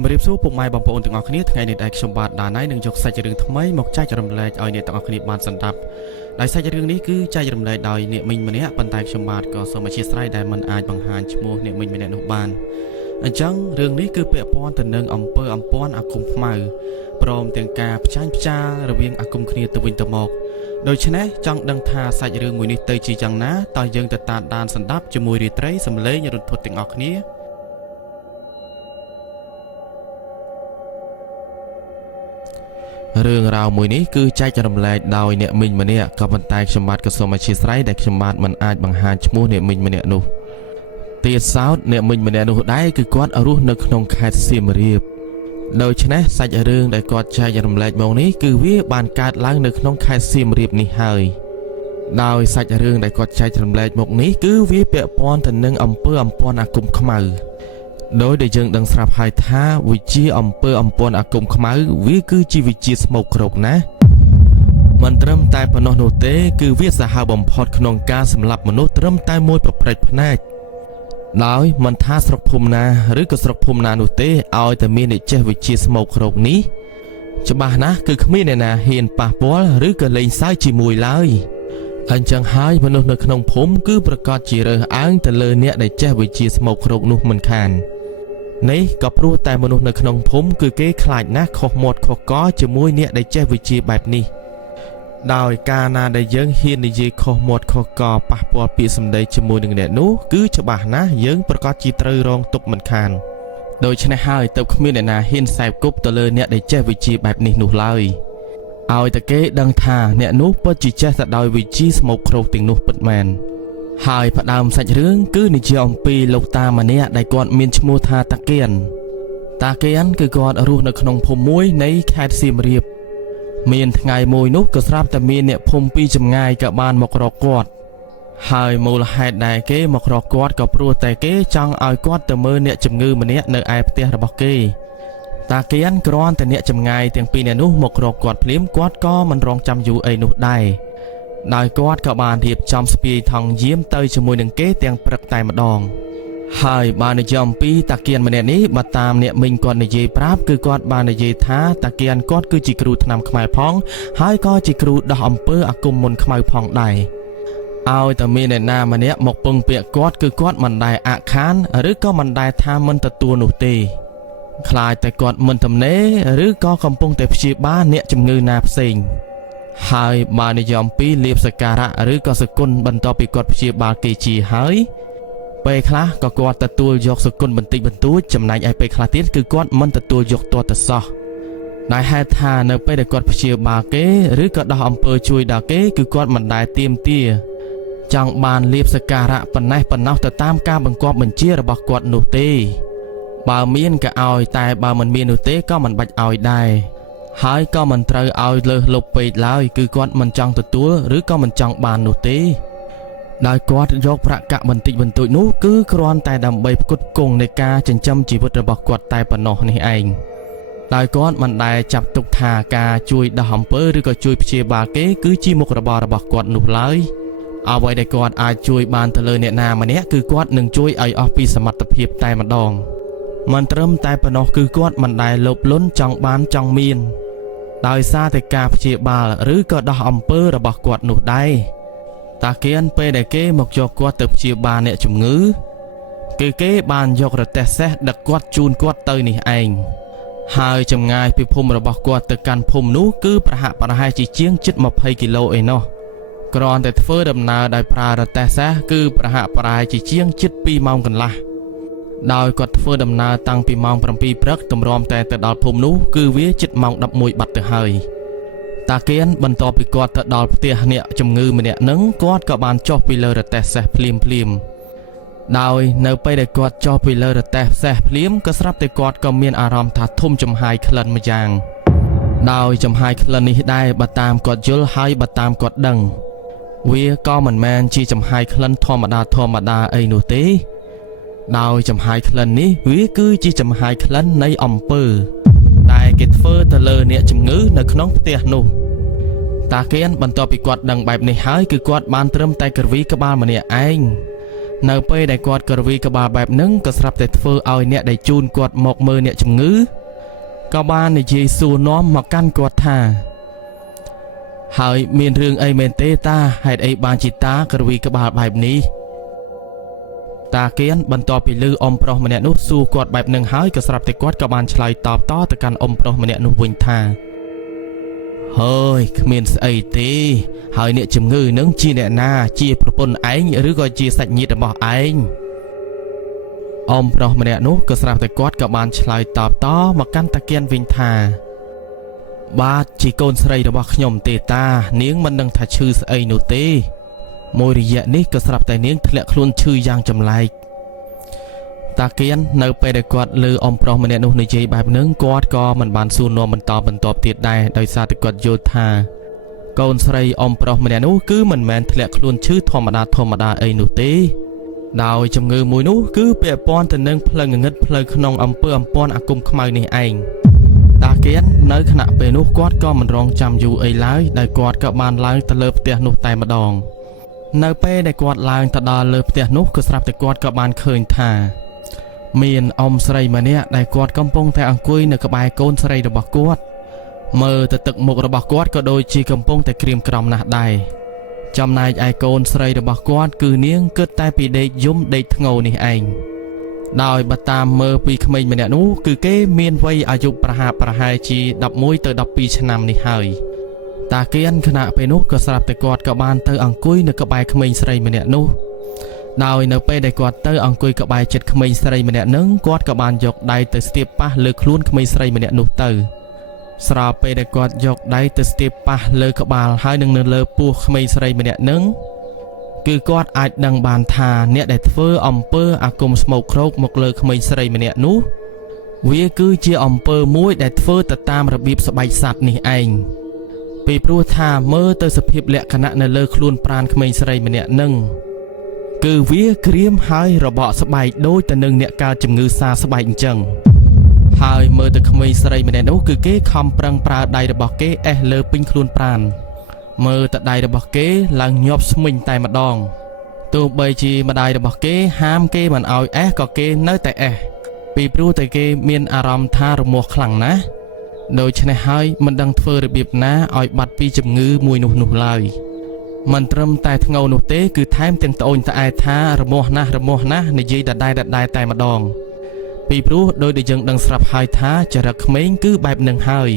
ជំរាបសួរពុកម៉ែបងប្អូនទាំងអស់គ្នាថ្ងៃនេះដែលខ្ញុំបាទដាណៃនឹងយកសាច់រឿងថ្មីមកចែករំលែកឲ្យអ្នកទាំងអស់គ្នាបានស្ដាប់ដោយសាច់រឿងនេះគឺចែករំលែកដោយអ្នកមីងម្នាក់ប៉ុន្តែខ្ញុំបាទក៏សូមអធិស្ឋានដែលមិនអាចបង្ហាញឈ្មោះអ្នកមីងម្នាក់នោះបានអញ្ចឹងរឿងនេះគឺពាក់ព័ន្ធទៅនឹងអំពើអំព័ន្ធអាគមខ្មៅព្រមទាំងការផ្ចាញ់ផ្ចាលរវាងអាគមគ្នាទៅវិញទៅមកដូច្នេះចង់ដឹងថាសាច់រឿងមួយនេះទៅជាយ៉ាងណាតើយើងទៅតាមដានស្ដាប់ជាមួយរាត្រីសម្លេងរន្ធត់ទាំងអស់គ្នារឿងរ៉ាវមួយនេះគឺចែករំលែកដោយអ្នកមីងម្នាក់ក៏ប៉ុន្តែខ្ញុំបាទក៏សូមអធិស្ឋានដែលខ្ញុំបាទមិនអាចបង្ហាញឈ្មោះអ្នកមីងម្នាក់នោះទៀតសោតអ្នកមីងម្នាក់នោះដែរគឺគាត់រស់នៅក្នុងខេត្តសៀមរាបដូច្នេះសាច់រឿងដែលគាត់ចែករំលែកមកនេះគឺវាបានកើតឡើងនៅក្នុងខេត្តសៀមរាបនេះហើយដោយសាច់រឿងដែលគាត់ចែករំលែកមកនេះគឺវាពាក់ព័ន្ធទៅនឹងអំពើអំព័ន្ធអាគមខ្មៅដោយដែលយើងដឹងស្រាប់ហើយថាវិជាអំពើអំព័ន្ធអាគមខ្មៅវាគឺជាវិជាស្មោកគ្រោកណាមិនត្រឹមតែប៉ុណ្ណោះនោះទេគឺវាសាហាវបំផុតក្នុងការសម្លាប់មនុស្សត្រឹមតែមួយប្រព្រឹត្តភ្នែកដោយមិនថាស្រុកភូមិណាឬក៏ស្រុកភូមិណានោះទេឲ្យតែមានអ្នកចេះវិជាស្មោកគ្រោកនេះច្បាស់ណាស់គឺគ្មានអ្នកណាហ៊ានប៉ះពាល់ឬក៏លេងសើចជាមួយឡើយអញ្ចឹងហើយមនុស្សនៅក្នុងភូមិគឺប្រកាសជារើសអើងទៅលើអ្នកដែលចេះវិជាស្មោកគ្រោកនោះមិនខាននេះក៏ព្រោះតែមនុស្សនៅក្នុងភូមិគឺគេខ្លាចណាស់ខុសមាត់ខុសកជាមួយអ្នកដែលចេះវិជាបែបនេះដោយការណាដែលយើងហ៊ាននិយាយខុសមាត់ខុសកប៉ះពាល់ពាក្យសម្ដីជាមួយនឹងអ្នកនោះគឺច្បាស់ណាស់យើងប្រកាសជាត្រូវរងទុក្ខមិនខានដូច្នេះហើយទៅគ្មានអ្នកណាហ៊ានសែបគប់ទៅលើអ្នកដែលចេះវិជាបែបនេះនោះឡើយឲ្យតែគេដឹងថាអ្នកនោះពិតជាចេះតែដោយវិជាស្មោកគ្រោកទាំងនោះពិតមែនហើយផ្ដើមសាច់រឿងគឺនិយាយអំពីលោកតាម្នាក់ដែលគាត់មានឈ្មោះថាតាគៀនគឺគាត់រស់នៅក្នុងភូមិមួយនៃខេត្តសៀមរាបមានថ្ងៃមួយនោះក៏ស្រាប់តែមានអ្នកភូមិពីចម្ងាយក៏បានមករកគាត់ហើយមូលហេតុដែលគេមករកគាត់ក៏ព្រោះតែគេចង់ឲ្យគាត់ទៅមើលអ្នកជំងឺម្នាក់នៅឯផ្ទះរបស់គេតាគៀនគ្រាន់តែអ្នកចម្ងាយទាំងពីរអ្នកនោះមករកគាត់ភ្លាមគាត់ក៏មិនរងចាំយូរអីនោះដែរដោយគាត់ក៏បានរៀបចំស្ពាយថង់យាមទៅជាមួយនឹងគេទាំងព្រឹកតែម្ដងហើយបាននិយាយអំពីតាគៀនម្នាក់នេះបើតាមអ្នកមីងគាត់និយាយប្រាប់គឺគាត់បាននិយាយថាតាគៀនគាត់គឺជាគ្រូថ្នាំខ្មែរផងហើយក៏ជាគ្រូដោះអំពើអាគមមុនខ្មៅផងដែរឲ្យតែមានអ្នកណាម្នាក់មកពឹងពាក្យគាត់គឺគាត់មិនដែលអាក់ខានឬក៏មិនដែលថាមិនទទួលនោះទេខ្លាចតែគាត់មិនទំនេរឬក៏កំពុងតែព្យាបាលអ្នកជំងឺណាផ្សេងហើយបាននិយាយអំពីលៀបសក្ការៈឬក៏សគុណបន្ទាប់ពីគាត់ព្យាបាលគេជាហើយពេលខ្លះក៏គាត់ទទួលយកសគុណបន្តិចបន្តួចចំណែកឯពេលខ្លះទៀតគឺគាត់មិនទទួលយកទាល់តែសោះដែលហេតុថានៅពេលដែលគាត់ព្យាបាលគេឬក៏ដោះអំពើជួយដល់គេគឺគាត់មិនដែលទាមទារចង់បានលៀបសក្ការៈប៉ុណ្ណេះប៉ុណ្ណោះទៅតាមការបង្គាប់បញ្ជារបស់គាត់នោះទេបើមានក៏ឲ្យតែបើមិនមាននោះទេក៏មិនបាច់ឲ្យដែរហើយក៏មិនត្រូវឲ្យលើសលប់ពេកឡើយគឺគាត់មិនចង់ទទួលឬក៏មិនចង់បាននោះទេដោយគាត់យកប្រាក់កាក់បន្តិចបន្តួចនោះគឺគ្រាន់តែដើម្បីផ្គត់ផ្គង់នៃការចិញ្ចឹមជីវិតរបស់គាត់តែប៉ុណ្ណោះនេះឯងដោយគាត់មិនដែលចាប់ទុកថាការជួយដោះអំពើឬក៏ជួយព្យាបាលគេគឺជាមុខរបររបស់គាត់នោះឡើយអ្វីដែលគាត់អាចជួយបានទៅលើអ្នកណាម្នាក់គឺគាត់នឹងជួយឲ្យអស់ពីសមត្ថភាពតែម្ដងមិនត្រឹមតែប៉ុណ្ណោះគឺគាត់មិនដែលលោភលន់ចង់បានចង់មានដោយសារតែការព្យាបាលឬក៏ដោះអំពើរបស់គាត់នោះដែរតាគៀនពេលដែលគេមកយកគាត់ទៅព្យាបាលអ្នកជំងឺគឺគេបានយករទេះសេះដឹកគាត់ជូនគាត់ទៅនេះឯងហើយចម្ងាយពីភូមិរបស់គាត់ទៅកាន់ភូមិនោះគឺប្រហាក់ប្រហែលជាជាងជិត20គីឡូឯណោះគ្រាន់តែធ្វើដំណើរដោយប្រើរទេះសេះគឺប្រហាក់ប្រហែលជាជាងជិត2ម៉ោងកន្លះដោយគាត់ធ្វើដំណើរតាំងពីម៉ោង7ព្រឹកទម្រាំតែទៅដល់ភូមិនោះគឺវាជិតម៉ោង11បាត់ទៅហើយតាគៀនបន្ទាប់ពីគាត់ទៅដល់ផ្ទះអ្នកជំងឺម្នាក់នឹងគាត់ក៏បានចុះពីលើរទេះសេះភ្លាមដោយនៅពេលដែលគាត់ចុះពីលើរទេះសេះភ្លាមក៏ស្រាប់តែគាត់ក៏មានអារម្មណ៍ថាធំចំហាយក្លិនម្យ៉ាងដោយចំហាយក្លិននេះដែរបើតាមគាត់យល់ហើយបើតាមគាត់ដឹងវាក៏មិនមែនជាចំហាយក្លិនធម្មតាអីនោះទេដោយចំហាយក្លិននេះវាគឺជាចំហាយក្លិននៃអំពើដែលគេធ្វើទៅលើអ្នកជំងឺនៅក្នុងផ្ទះនោះតាគៀនបន្ទាប់ពីគាត់ដឹងបែបនេះហើយគឺគាត់បានត្រឹមតែក្រវីក្បាលម្នាក់ឯង នៅពេលដែលគាត់ក៏រវីក្បាលបែបហ្នឹងក៏ស្រាប់តែធ្វើឲ្យអ្នកដែលជូនគាត់មកមើលអ្នកជំងឺក៏បាននិយាយសួរនាំមកកាន់គាត់ថាហើយមានរឿងអីមែនទេតាហេតុអីបានជាតាក៏រវីក្បាលបែបនេះតាគៀនបន្ទាប់ពីឮអ៊ំប្រុសម្នាក់នោះសួរគាត់បែបហ្នឹងហើយក៏ស្រាប់តែគាត់ក៏បានឆ្លើយតបតទៅកាន់អ៊ំប្រុសម្នាក់នោះវិញថាហើយគ្មានស្អីទេហើយអ្នកជំងឺនឹងជាអ្នកណាជាប្រពន្ធឯងឬក៏ជាសាច់ញាតិរបស់ឯងអ៊ំប្រុសម្នាក់នោះក៏ស្រាប់តែគាត់ក៏បានឆ្លើយតបតមកកាន់តាគៀនវិញថាបាទជាកូនស្រីរបស់ខ្ញុំទេតានាងមិនដឹងថាឈឺស្អីនោះទេមួយរយៈនេះក៏ស្រាប់តែនាងធ្លាក់ខ្លួនឈឺយ៉ាងចម្លែកតាគៀននៅពេលដែលគាត់ឮអ៊ំប្រុសម្នាក់នោះនិយាយបែបហ្នឹងគាត់ក៏មិនបានសួរនាំបន្តទៀតដែរដោយសារតែគាត់យល់ថាកូនស្រីអ៊ំប្រុសម្នាក់នោះគឺមិនមែនធ្លាក់ខ្លួនឈឺធម្មតាអីនោះទេដោយជំងឺមួយនោះគឺពាក់ព័ន្ធទៅនឹងផ្លូវងងឹតផ្លូវក្នុងអំពើអំព័ន្ធអាគមខ្មៅនេះឯងតាគៀននៅខណៈពេលនោះគាត់ក៏មិនរងចាំយូរអីឡើយដោយគាត់ក៏បានឡើងទៅលើផ្ទះនោះតែម្ដងនៅពេលដែលគាត់ឡើងទៅដល់លើផ្ទះនោះក៏ស្រាប់តែគាត់ក៏បានឃើញថាមានអ៊ំស្រីម្នាក់ដែលគាត់កំពុងតែអង្គុយនៅក្បែរកូនស្រីរបស់គាត់មើលទៅទឹកមុខរបស់គាត់ក៏ដូចជាកំពុងតែក្រៀមក្រំណាស់ដែរចំណែកឯកូនស្រីរបស់គាត់គឺនាងគិតតែពីដេកយំដេកធ្ងោនេះឯងដោយបើតាមមើលពីក្មេងម្នាក់នោះគឺគេមានវ័យអាយុប្រហែលជា11ទៅ12ឆ្នាំនេះហើយតាគៀនខណៈពេលនោះក៏ស្រាប់តែគាត់ក៏បានទៅអង្គុយនៅក្បែរក្មេងស្រីម្នាក់នោះដោយនៅពេលដែលគាត់ទៅអង្គុយក្បែរចិត្តក្មេងស្រីម្នាក់នឹងគាត់ក៏បានយកដៃទៅស្ទាបប៉ះលើខ្លួនក្មេងស្រីម្នាក់នោះទៅស្របពេលដែលគាត់យកដៃទៅស្ទាបប៉ះលើក្បាលហើយនឹងនៅលើពោះក្មេងស្រីម្នាក់នឹងគឺគាត់អាចដឹងបានថាអ្នកដែលធ្វើអំពើអាគមស្មោកគ្រោកមកលើក្មេងស្រីម្នាក់នោះវាគឺជាអំពើមួយដែលធ្វើទៅតាមរបៀបស្បែកសត្វនេះឯងពីព្រោះថាមើលទៅសភាពលក្ខណៈនៅលើខ្លួនប្រាណក្មេងស្រីម្នាក់នឹងគឺវាក្រៀមហើយរបកស្បែកដូចទៅនឹងអ្នកកើតជំងឺសាស្បែកអញ្ចឹងហើយមើលទៅក្មេងស្រីម្នាក់នោះគឺគេខំប្រឹងប្រើដៃរបស់គេអេសលើពេញខ្លួនប្រាណមើលតែដៃរបស់គេឡើងញាប់ស្មិញតែម្ដងទោះបីជាម្ដាយរបស់គេហាមគេមិនឲ្យអេសក៏គេនៅតែអេសពីព្រោះតែគេមានអារម្មណ៍ថារមាស់ខ្លាំងណាស់ដូច្នេះហើយមិនដឹងធ្វើរបៀបណាឲ្យបាត់ពីជំងឺមួយនោះឡើយមិនត្រឹមតែធ្ងោនោះទេគឺថែមទាំងត្អូញត្អែថារមាស់ណាស់និយាយដដែលតែម្ដងពីព្រោះដោយដែលយើងដឹងស្រាប់ហើយថាចរិតក្មេងគឺបែបនឹងហើយ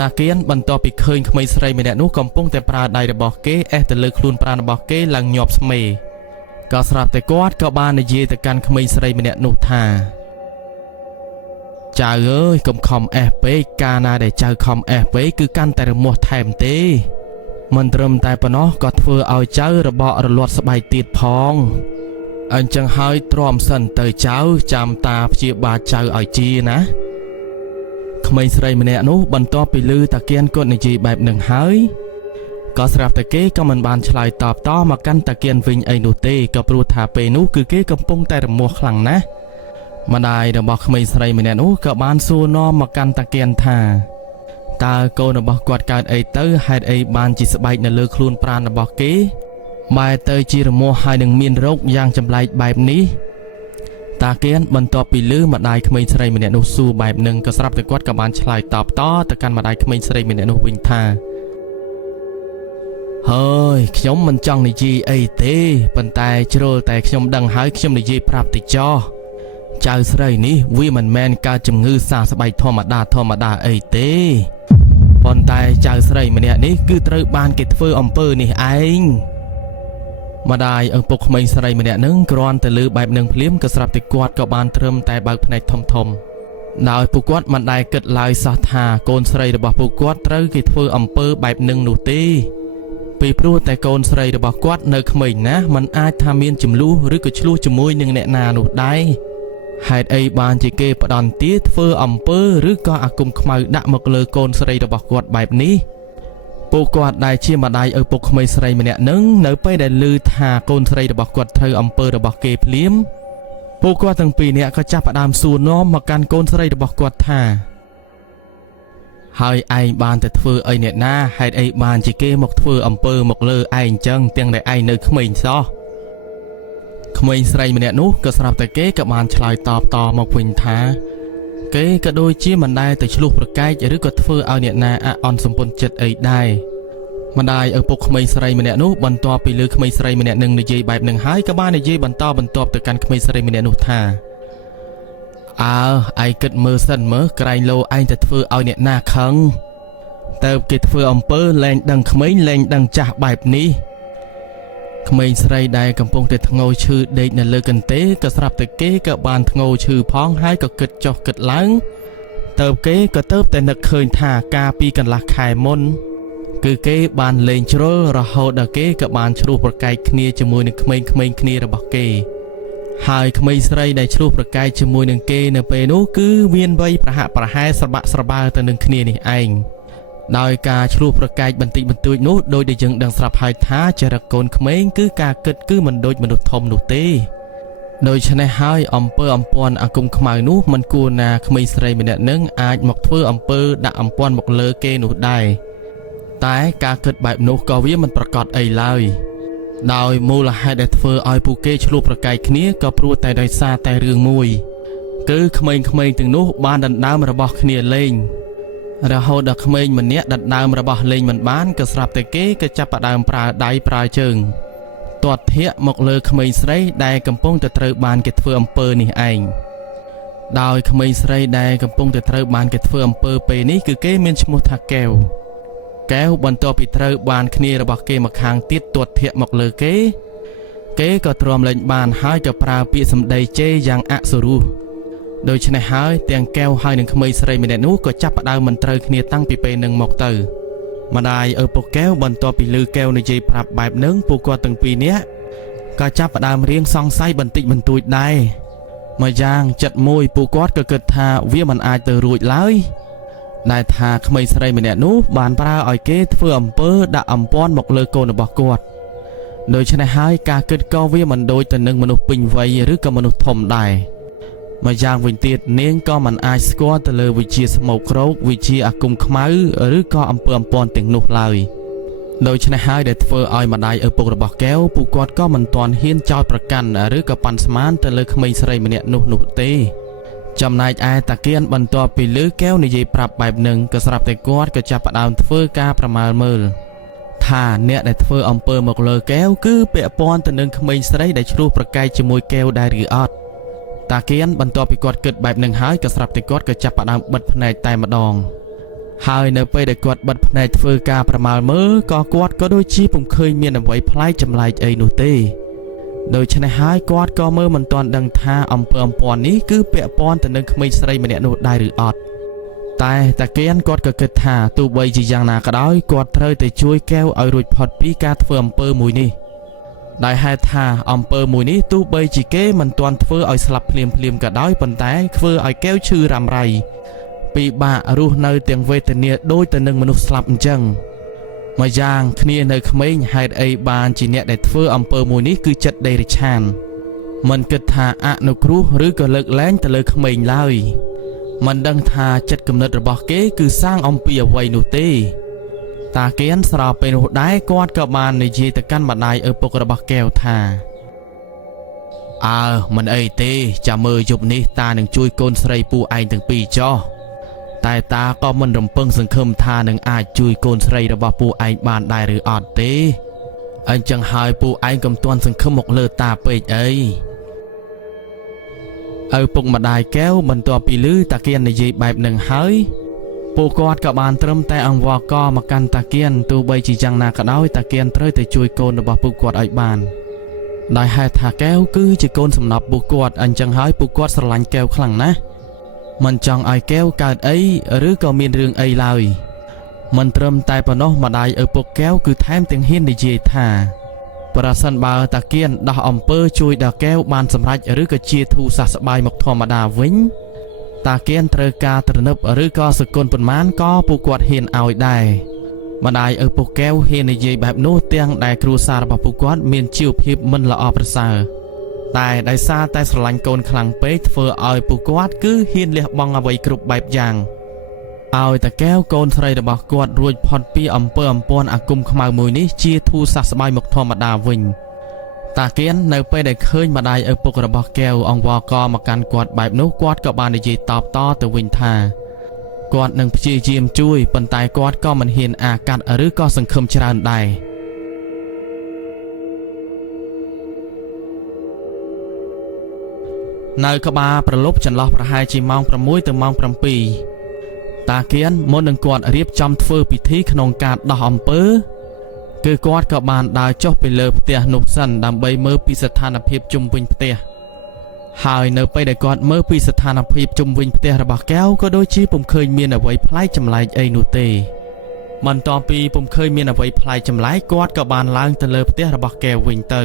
តាគៀនបន្ទាប់ពីឃើញក្មេងស្រីម្នាក់នោះកំពុងតែប្រើដៃរបស់គេអេសទៅលើខ្លួនប្រាណរបស់គេឡើងញាប់ស្មេក៏ស្រាប់តែគាត់ក៏បាននិយាយទៅកាន់ក្មេងស្រីម្នាក់នោះថាចៅអើយកុំខំអេសពេកកាលណាដែលចៅខំអេសពេកគឺកាន់តែរមាស់ថែមទេមិនត្រឹមតែប៉ុណ្ណោះក៏ធ្វើឲ្យចៅរបករលាត់ស្បែកទៀតផងអញ្ចឹងហើយទ្រាំសិនទៅចៅចាំតាព្យាបាលចៅឲ្យជាណាក្មេងស្រីម្នាក់នោះបន្ទាប់ពីឮតាគៀនគាត់និយាយបែបនឹងហើយក៏ស្រាប់តែគេក៏មិនបានឆ្លើយតបតមកកាន់តាគៀនវិញអីនោះទេក៏ព្រោះថាពេលនោះគឺគេកំពុងតែរមាស់ខ្លាំងណាស់ម្ដាយរបស់ក្មេងស្រីម្នាក់នោះក៏បានសួរនាំមកកាន់តាគៀនថាតើកូនរបស់គាត់កើតអីទៅហេតុអីបានជាស្បែកនៅលើខ្លួនប្រាណរបស់គេបែរទៅជារមាស់ហើយនឹងមានរោគយ៉ាងចម្លែកបែបនេះតាគៀនបន្ទាប់ពីឮម្ដាយក្មេងស្រីម្នាក់នោះសួរបែបនឹងក៏ស្រាប់តែគាត់ក៏បានឆ្លើយតបតទៅកាន់ម្ដាយក្មេងស្រីម្នាក់នោះវិញថាហើយខ្ញុំមិនចង់និយាយអីទេប៉ុន្តែជ្រុលតែខ្ញុំដឹងហើយខ្ញុំនិយាយប្រាប់តិចចោះចៅស្រីនេះវាមិនមែនកើតជំងឺសាស្បែកធម្មតាអីទេប៉ុន្តែចៅស្រីម្នាក់នេះគឺត្រូវបានគេធ្វើអំពើនេះឯងម្ដាយឪពុកក្មេងស្រីម្នាក់នឹងគ្រាន់តែឮបែបនឹងភ្លាមក៏ស្រាប់តែគាត់ក៏បានត្រឹមតែបើកភ្នែកធំដោយពួកគាត់មិនដែលគិតឡើយសោះថាកូនស្រីរបស់ពួកគាត់ត្រូវគេធ្វើអំពើបែបនឹងនោះទេពីព្រោះតែកូនស្រីរបស់គាត់នៅក្មេងណាស់មិនអាចថាមានចំនួនឬក៏ឆ្លោះជាមួយនឹងអ្នកណានោះដែរហេតុអីបានជាគេផ្ដន់ទាធ្វើអំពើឬក៏អាគមខ្មៅដាក់មកលើកូនស្រីរបស់គាត់បែបនេះពួកគាត់ដែលជាម្ដាយឪពុកក្មេងស្រីម្នាក់នឹងនៅពេលដែលឮថាកូនស្រីរបស់គាត់ត្រូវអំពើរបស់គេភ្លាមពួកគាត់ទាំងពីរនាក់ក៏ចាប់ផ្ដើមសួរនាំមកកាន់កូនស្រីរបស់គាត់ថាហើយឯងបានទៅធ្វើអីអ្នកណាហេតុអីបានជាគេមកធ្វើអំពើមកលើឯងចឹងទាំងដែលឯងនៅក្មេងសោះ ក្មេងស្រីម្នាក់នោះក៏ស្រាប់តែគេក៏បានឆ្លើយតបតមកវិញថាគេក៏ដូចជាមិនដែលទៅឆ្លោះប្រកែកឬក៏ធ្វើឲ្យអ្នកណាអាក់អន់សម្ពន់ចិត្តអីដែរម្ដាយឪពុកក្មេងស្រីម្នាក់នោះបន្ទាប់ពីលើក្មេងស្រីម្នាក់នឹងនិយាយបែបនឹងហើយក៏បាននិយាយបន្តបន្ទាប់ទៅកាន់ក្មេងស្រីម្នាក់នោះថាអើឯងគិតមើលសិនមើលក្រែងលោឯងទៅធ្វើឲ្យអ្នកណាខឹងទៅគេធ្វើអំពើលែងដឹងក្មេងលែងដឹងចាស់បែបនេះក្មេងស្រីដែលកំពុងតែធ្ងោឈឺដេកនៅលើកន្ទេលក៏ស្រាប់តែគេក៏បានធ្ងោឈឺផងហើយក៏គិតចុះគិតឡើងទៅគេក៏ទៅតែនឹកឃើញថាកាលពីកន្លះខែមុនគឺគេបានលេងជ្រុលរហូតដល់គេក៏បានឆ្លោះប្រកែកគ្នាជាមួយនឹងក្មេងៗគ្នារបស់គេហើយក្មេងស្រីដែលឆ្លោះប្រកែកជាមួយនឹងគេនៅពេលនោះគឺមានវ័យប្រហាក់ប្រហែលស្របាក់ស្របើទៅនឹងគ្នានេះឯងដោយការឆ្លោះប្រកែកបន្តិចបន្តួចនោះដោយដែលយើងដឹងស្រាប់ហើយថាចរិតកូនក្មេងគឺការគិតគឺមិនដូចមនុស្សធំនោះទេដូច្នេះហើយអំពើអំពាន់អាគមខ្មៅនោះមិនគួរណាក្មេងស្រីម្នាក់នឹងអាចមកធ្វើអំពើដាក់អំពាន់មកលើគេនោះដែរតែការគិតបែបនោះក៏វាមិនប្រកបអីឡើយដោយមូលហេតុដែលធ្វើឲ្យពួកគេឆ្លោះប្រកែកគ្នាក៏ព្រោះតែដោយសារតែរឿងមួយគឺក្មេងៗទាំងនោះបានដណ្ដើមរបស់គ្នាលេងរហូតដល់ក្មេងម្នាក់ដណ្ដើមរបស់លេងមិនបានក៏ស្រាប់តែគេក៏ចាប់ផ្ដើមប្រើដៃប្រើជើងទាត់ធាក់មកលើក្មេងស្រីដែលកំពុងតែត្រូវបានគេធ្វើអំពើនេះឯងដោយក្មេងស្រីដែលកំពុងតែត្រូវបានគេធ្វើអំពើពេលនេះគឺគេមានឈ្មោះថាកែវបន្ទាប់ពីត្រូវបានគ្នារបស់គេមកខាងទៀតទាត់ធាក់មកលើគេក៏ទ្រាំលែងបានហើយក៏ប្រើពាក្យសម្ដីជេរយ៉ាងអសុរោះដូច្នេះហើយទាំងកែវហើយនឹងក្មេងស្រីម្នាក់នោះក៏ចាប់ផ្ដើមមិនត្រូវគ្នាតាំងពីពេលនឹងមកទៅម្ដាយឪពុកកែវបន្ទាប់ពីឮកែវនិយាយប្រាប់បែបហ្នឹងពួកគាត់ទាំងពីរនាក់ក៏ចាប់ផ្ដើមរៀងសង្ស័យបន្តិចបន្តួចដែរមួយយ៉ាងចិត្តមួយពួកគាត់ក៏គិតថាវាមិនអាចទៅរួចឡើយដែលថាក្មេងស្រីម្នាក់នោះបានប្រើឲ្យគេធ្វើអំពើដាក់អំពាន់មកលើកូនរបស់គាត់ដូច្នេះហើយការគិតក៏វាមិនដូចទៅនឹងមនុស្សពេញវ័យឬក៏មនុស្សធំដែរមួយយ៉ាងវិញទៀតនាងក៏មិនអាចស្គាល់ទៅលើវិជាស្មោកគ្រោកវិជាអាគមខ្មៅឬក៏អំពើអំពាន់ទាំងនោះឡើយដូច្នេះហើយដែលធ្វើឲ្យម្ដាយឪពុករបស់កែវពួកគាត់ក៏មិនទាន់ហ៊ានចោទប្រកាន់ឬក៏ប៉ាន់ស្មានទៅលើក្មេងស្រីម្នាក់នោះទេចំណែកឯតាគៀនបន្ទាប់ពីឮកែវនិយាយប្រាប់បែបហ្នឹងក៏ស្រាប់តែគាត់ក៏ចាប់ផ្ដើមធ្វើការប្រមាលមើលថាអ្នកដែលធ្វើអំពើមកលើកែវគឺពាក់ព័ន្ធទៅនឹងក្មេងស្រីដែលឆ្លោះប្រកែកជាមួយកែវដែរឬអត់តាគៀនបន្ទាប់ពីគាត់គិតបែបហ្នឹងហើយក៏ស្រាប់តែគាត់ក៏ចាប់ផ្ដើមបិទភ្នែកតែម្ដងហើយនៅពេលដែលគាត់បិទភ្នែកធ្វើការប្រមាលមើលក៏គាត់ក៏ដូចជាពុំឃើញមានអ្វីប្លែកចម្លែកអីនោះទេដូច្នេះហើយគាត់ក៏មើលមិនទាន់ដឹងថាអំពើអំពាន់នេះគឺពាក់ព័ន្ធទៅនឹងក្មេងស្រីម្នាក់នោះដែរឬអត់តែតាគៀនគាត់ក៏គិតថាទោះបីជាយ៉ាងណាក៏ដោយគាត់ត្រូវតែជួយកែវឲ្យរួចផុតពីការធ្វើអំពើមួយនេះដោយហេតុថាអំពើមួយនេះទោះបីជាគេមិនទាន់ធ្វើឲ្យស្លាប់ភ្លាមក៏ដោយប៉ុន្តែធ្វើឲ្យកែវឈឺរ៉ាំរ៉ៃពិបាករស់នៅទាំងវេទនាដូចទៅនឹងមនុស្សស្លាប់អញ្ចឹងមួយយ៉ាងគ្នានៅក្មេងហេតុអីបានជាអ្នកដែលធ្វើអំពើមួយនេះគឺចិត្តដេរឆានមិនគិតថាអនុគ្រោះឬក៏លើកលែងទៅលើក្មេងឡើយមិនដឹងថាចិត្តគំនិតរបស់គេគឺសាងអំពីអ្វីនោះទេតាគៀនស្របពេលនោះដែរគាត់ក៏បាននិយាយទៅកាន់ម្ដាយឪពុករបស់កែវថាអើមិនអីទេចាំមើលយប់នេះតានឹងជួយកូនស្រីពូឯងទាំងពីរចោះតែតាក៏មិនរំពឹងសង្ឃឹមថានឹងអាចជួយកូនស្រីរបស់ពូឯងបានដែរឬអត់ទេអញ្ចឹងហើយពូឯងកុំទាន់សង្ឃឹមមកលើតាពេកអីឪពុកម្ដាយកែវបន្ទាប់ពីឮតាគៀននិយាយបែបនឹងហើយពួកគាត់ក៏បានត្រឹមតែអង្វរកមកកាន់តាគៀនទោះបីជាយ៉ាងណាក៏ដោយតាគៀនត្រូវតែជួយកូនរបស់ពួកគាត់ឲ្យបានដោយហេតុថាកែវគឺជាកូនសំណប់ពួកគាត់អញ្ចឹងហើយពួកគាត់ស្រឡាញ់កែវខ្លាំងណាស់មិនចង់ឲ្យកែវកើតអីឬក៏មានរឿងអីឡើយមិនត្រឹមតែប៉ុណ្ណោះម្ដាយឪពុកកែវគឺថែមទាំងហ៊ាននិយាយថាប្រសិនបើតាគៀនដោះអំពើជួយដល់កែវបានសម្រេចឬក៏ជាធូរសះស្បើយមកធម្មតាវិញតាគៀនត្រូវការត្រណឹបឬក៏សកុនប៉ុន្មានក៏ពួកគាត់ហ៊ានឲ្យដែរម្ដាយឪពុកកែវហ៊ាននិយាយបែបនោះទាំងដែលគ្រួសាររបស់ពួកគាត់មានជីវភាពមិនល្អប្រសើរតែដោយសារតែស្រឡាញ់កូនខ្លាំងពេកធ្វើឲ្យពួកគាត់គឺហ៊ានលះបង់អ្វីគ្រប់បែបយ៉ាងឲ្យតាកែវកូនស្រីរបស់គាត់រួចផុតពីអំពើអំពាន់អាគមខ្មៅមួយនេះជាធូរសះស្បើយមកធម្មតាវិញ តាគៀននៅពេលដែលឃើញម្ដាយឪពុករបស់កែវអង្វរកមកកាន់គាត់បែបនោះគាត់ក៏បាននិយាយតបតទៅវិញថាគាត់នឹងព្យាយាមជួយប៉ុន្តែគាត់ក៏មិនហ៊ានអាកាត់ឬក៏សង្ឃឹមច្រើនដែរនៅក្បាលប្រលប់ចន្លោះប្រហែលជាម៉ោង6ទៅម៉ោង7តាគៀនមុននឹងគាត់រៀបចំធ្វើពិធីក្នុងការដោះអំពើគឺគាត់ក៏បានដើរចុះពីលើផ្ទះនោះសិនដើម្បីមើលពីស្ថានភាពជុំវិញផ្ទះហើយនៅពេលដែលគាត់មើលពីស្ថានភាពជុំវិញផ្ទះរបស់កែវក៏ដូចជាពុំឃើញមានអ្វីប្លែកចម្លែកអីនោះទេបន្ទាប់ពីពុំឃើញមានអ្វីប្លែកចម្លែកគាត់ក៏បានឡើងទៅលើផ្ទះរបស់កែវវិញទៅ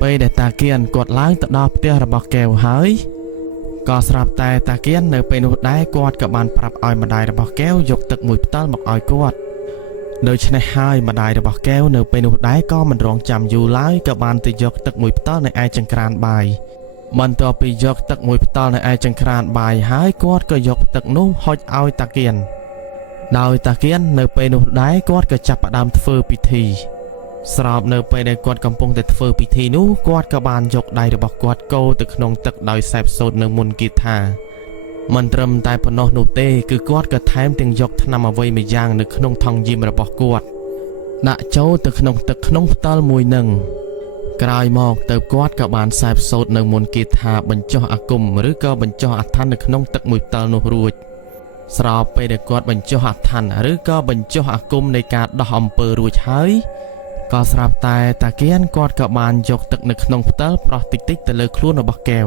ពេលដែលតាគៀនគាត់ឡើងទៅដល់ផ្ទះរបស់កែវហើយក៏ស្រាប់តែតាគៀននៅពេលនោះដែរគាត់ក៏បានប្រាប់ឲ្យម្ដាយរបស់កែវយកទឹកមួយផ្តិលមកឲ្យគាត់ដូច្នេះហើយម្ដាយរបស់កែវនៅពេលនោះដែរក៏មិនរងចាំយូរឡើយក៏បានទៅយកទឹកមួយផ្តិលនៅឯចង្ក្រានបាយបន្ទាប់ពីយកទឹកមួយផ្តិលនៅឯចង្ក្រានបាយហើយគាត់ក៏យកទឹកនោះហុចឲ្យតាគៀនដោយតាគៀននៅពេលនោះដែរគាត់ក៏ចាប់ផ្ដើមធ្វើពិធីស្របនៅពេលដែលគាត់កំពុងតែធ្វើពិធីនោះគាត់ក៏បានយកដៃរបស់គាត់កូរទៅក្នុងទឹកដោយសែបសូត្រនៅមុនគាថាមិនត្រឹមតែប៉ុណ្ណោះនោះទេគឺគាត់ក៏ថែមទាំងយកថ្នាំអ្វីមួយយ៉ាងនៅក្នុងថង់យាមរបស់គាត់ដាក់ចូលទៅក្នុងទឹកក្នុងផ្តិលមួយនឹងក្រោយមកទៅគាត់ក៏បានសែបសូត្រនៅមុនគាថាបញ្ចុះអាគមឬក៏បញ្ចុះអដ្ឋាននៅក្នុងទឹកមួយផ្តិលនោះរួចស្របពេលដែលគាត់បញ្ចុះអដ្ឋានឬក៏បញ្ចុះអាគមនៃការដោះអំពើរួចហើយក៏ស្រាប់តែតាគៀនគាត់ក៏បានយកទឹកនៅក្នុងផ្តិលប្រោះតិចតិចទៅលើខ្លួនរបស់កែវ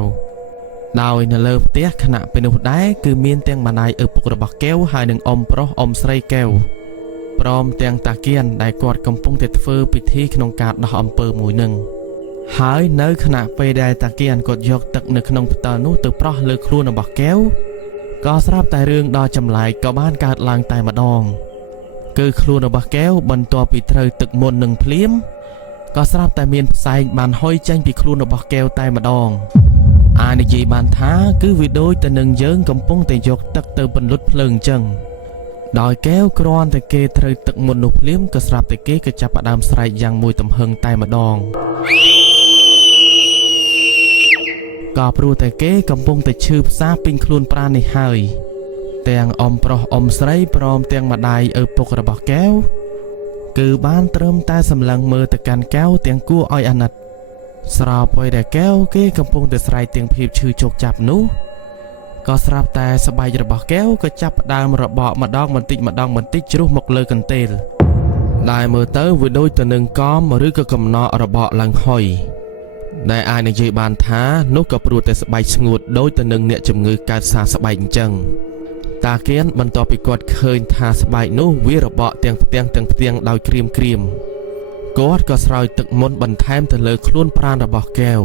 ដោយនៅលើផ្ទះខណៈពេលនោះដែរគឺមានទាំងម្ដាយឪពុករបស់កែវហើយនិងអ៊ំប្រុសអ៊ំស្រីកែវព្រមទាំងតាគៀនដែលគាត់កំពុងតែធ្វើពិធីក្នុងការដោះអំពើមួយនឹងហើយនៅខណៈពេលដែលតាគៀនគាត់យកទឹកនៅក្នុងផ្តិលនោះទៅប្រោះលើខ្លួនរបស់កែវក៏ស្រាប់តែរឿងដ៏ចម្លែកក៏បានកើតឡើងតែម្ដងគឺខ្លួនរបស់កែវបន្ទាប់ពីត្រូវទឹកមុននឹងភ្លាមក៏ស្រាប់តែមានផ្សែងបានហុយចេញពីខ្លួនរបស់កែវតែម្ដងអាចនិយាយបានថាគឺវាដូចទៅនឹងយើងកំពុងតែយកទឹកទៅពន្លត់ភ្លើងអញ្ចឹងដោយកែវគ្រាន់តែគេត្រូវទឹកមុននោះភ្លាមក៏ស្រាប់តែគេក៏ចាប់ផ្ដើមស្រែកយ៉ាងមួយទំហឹងតែម្ដងក៏ព្រោះតែគេកំពុងតែឈឺផ្សាពេញខ្លួនប្រាណនេះហើយទាំងអ៊ំប្រុសអ៊ំស្រីព្រមទាំងម្ដាយឪពុករបស់កែវគឺបានត្រឹមតែសម្លឹងមើលទៅកាន់កែវទាំងគួរឲ្យអាណិតស្របពេលដែលកែវគេកំពុងតែស្រែកទាំងភាពឈឺជោគចាប់នោះក៏ស្រាប់តែស្បែករបស់កែវក៏ចាប់ផ្ដើមរបកម្ដងបន្តិចជ្រុះមកលើកន្ទេលដែលមើលទៅវាដូចទៅនឹងកំឬក៏កំណករបកឡើងហុយដែលអាចនិយាយបានថានោះក៏ព្រោះតែស្បែកស្ងួតដូចទៅនឹងអ្នកជំងឺកើតសាស្បែកអញ្ចឹងតាគៀនបន្ទាប់ពីគាត់ឃើញថាស្បែកនោះវារបកទាំងផ្ទាំងដោយក្រៀមគាត់ក៏ស្រោចទឹកមុនបន្ថែមទៅលើខ្លួនប្រាណរបស់កែវ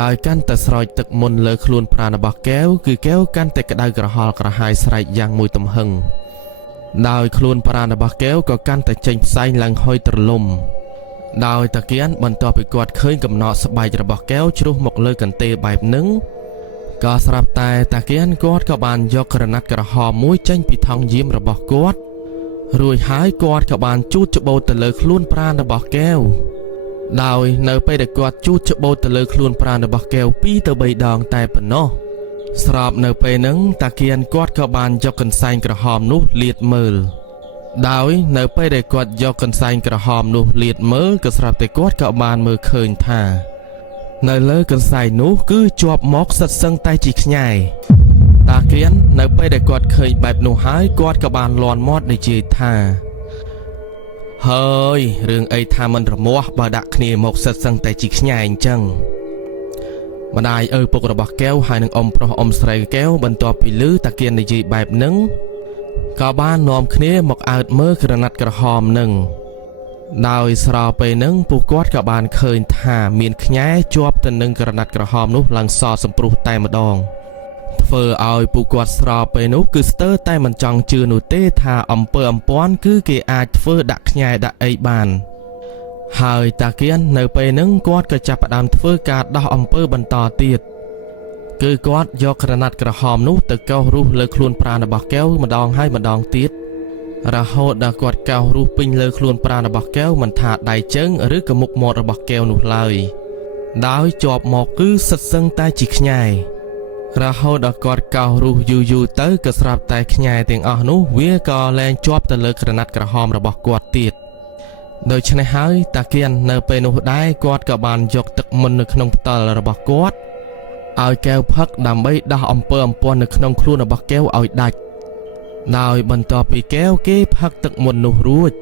ដោយកាន់តែស្រោចទឹកមុនលើខ្លួនប្រាណរបស់កែវគឺកែវកាន់តែក្តៅក្រហល់ក្រហាយស្រែកយ៉ាងមួយទំហឹងដោយខ្លួនប្រាណរបស់កែវក៏កាន់តែចេញផ្សែងឡើងហុយទ្រលំដោយតាគៀនបន្ទាប់ពីគាត់ឃើញកំណកស្បែករបស់កែវជ្រុះមកលើកន្ទេលបែបហ្នឹងក៏ស្រាប់តែតាគៀនគាត់ក៏បានយកក្រណាត់ក្រហមមួយចេញពីថង់យាមរបស់គាត់រួចហើយគាត់ក៏បានជូតច្បូតទៅលើខ្លួនប្រាណរបស់កែវដោយនៅពេលដែលគាត់ជូតច្បូតទៅលើខ្លួនប្រាណរបស់កែវ2ទៅ3ដងតែប៉ុណ្ណោះស្របនៅពេលហ្នឹងតាគៀនគាត់ក៏បានយកកន្សែងក្រហមនោះលាតមើលដោយនៅពេលដែលគាត់យកកន្សែងក្រហមនោះលាតមើលក៏ស្រាប់តែគាត់ក៏បានមើលឃើញថានៅលើកន្សែងនោះគឺជាប់មកសិតសឹងតែជាខ្ញែតាគៀននៅពេលដែលគាត់ឃើញបែបនោះហើយគាត់ក៏បានលាន់មាត់និយាយថាហើយរឿងអីថាមិនរមាស់បើដាក់គ្នាមកសិតសឹងតែជាខ្ញែអញ្ចឹងម្ដាយឪពុករបស់កែវហើយនឹងអ៊ំប្រុសអ៊ំស្រីកែវបន្ទាប់ពីឮតាគៀននិយាយបែបហ្នឹងក៏បាននាំគ្នាមកអើតមើលក្រណាត់ក្រហមហ្នឹងដោយស្របពេលហ្នឹងពួកគាត់ក៏បានឃើញថាមានខ្ញែជាប់ទៅនឹងក្រណាត់ក្រហមនោះឡើងសសម្ព្រោះតែម្ដងធ្វើឲ្យពួកគាត់ស្របពេលនោះគឺស្ទើរតែមិនចង់ជឿនោះទេថាអំពើអំពាន់គឺគេអាចធ្វើដាក់ខ្ញែដាក់អីបានហើយតាគៀននៅពេលហ្នឹងគាត់ក៏ចាប់ផ្ដើមធ្វើការដោះអំពើបន្តទៀតគឺគាត់យកក្រណាត់ក្រហមនោះទៅកោសរុះលើខ្លួនប្រាណរបស់កែវម្ដងហើយម្ដងទៀត រហូតដល់គាត់កោសរុះពេញលើខ្លួនប្រាណរបស់កែវមិនថាដៃជើងឬក៏មុខមាត់របស់កែវនោះឡើយដោយជាប់មកគឺសិតសឹងតែជាខ្ញែរហូតដល់គាត់កោសរុះយូរទៅក៏ស្រាប់តែខ្ញែទាំងអស់នោះវាក៏លែងជាប់ទៅលើក្រណាត់ក្រហមរបស់គាត់ទៀតដូច្នេះហើយតាគៀននៅពេលនោះដែរគាត់ក៏បានយកទឹកមុននៅក្នុងផ្តិលរបស់គាត់ឲ្យកែវផឹកដើម្បីដោះអំពើអំពន់នៅក្នុងខ្លួនរបស់កែវឲ្យដាច់ដោយបន្ទាប់ពីកែវគេផឹកទឹកមុននោះរួច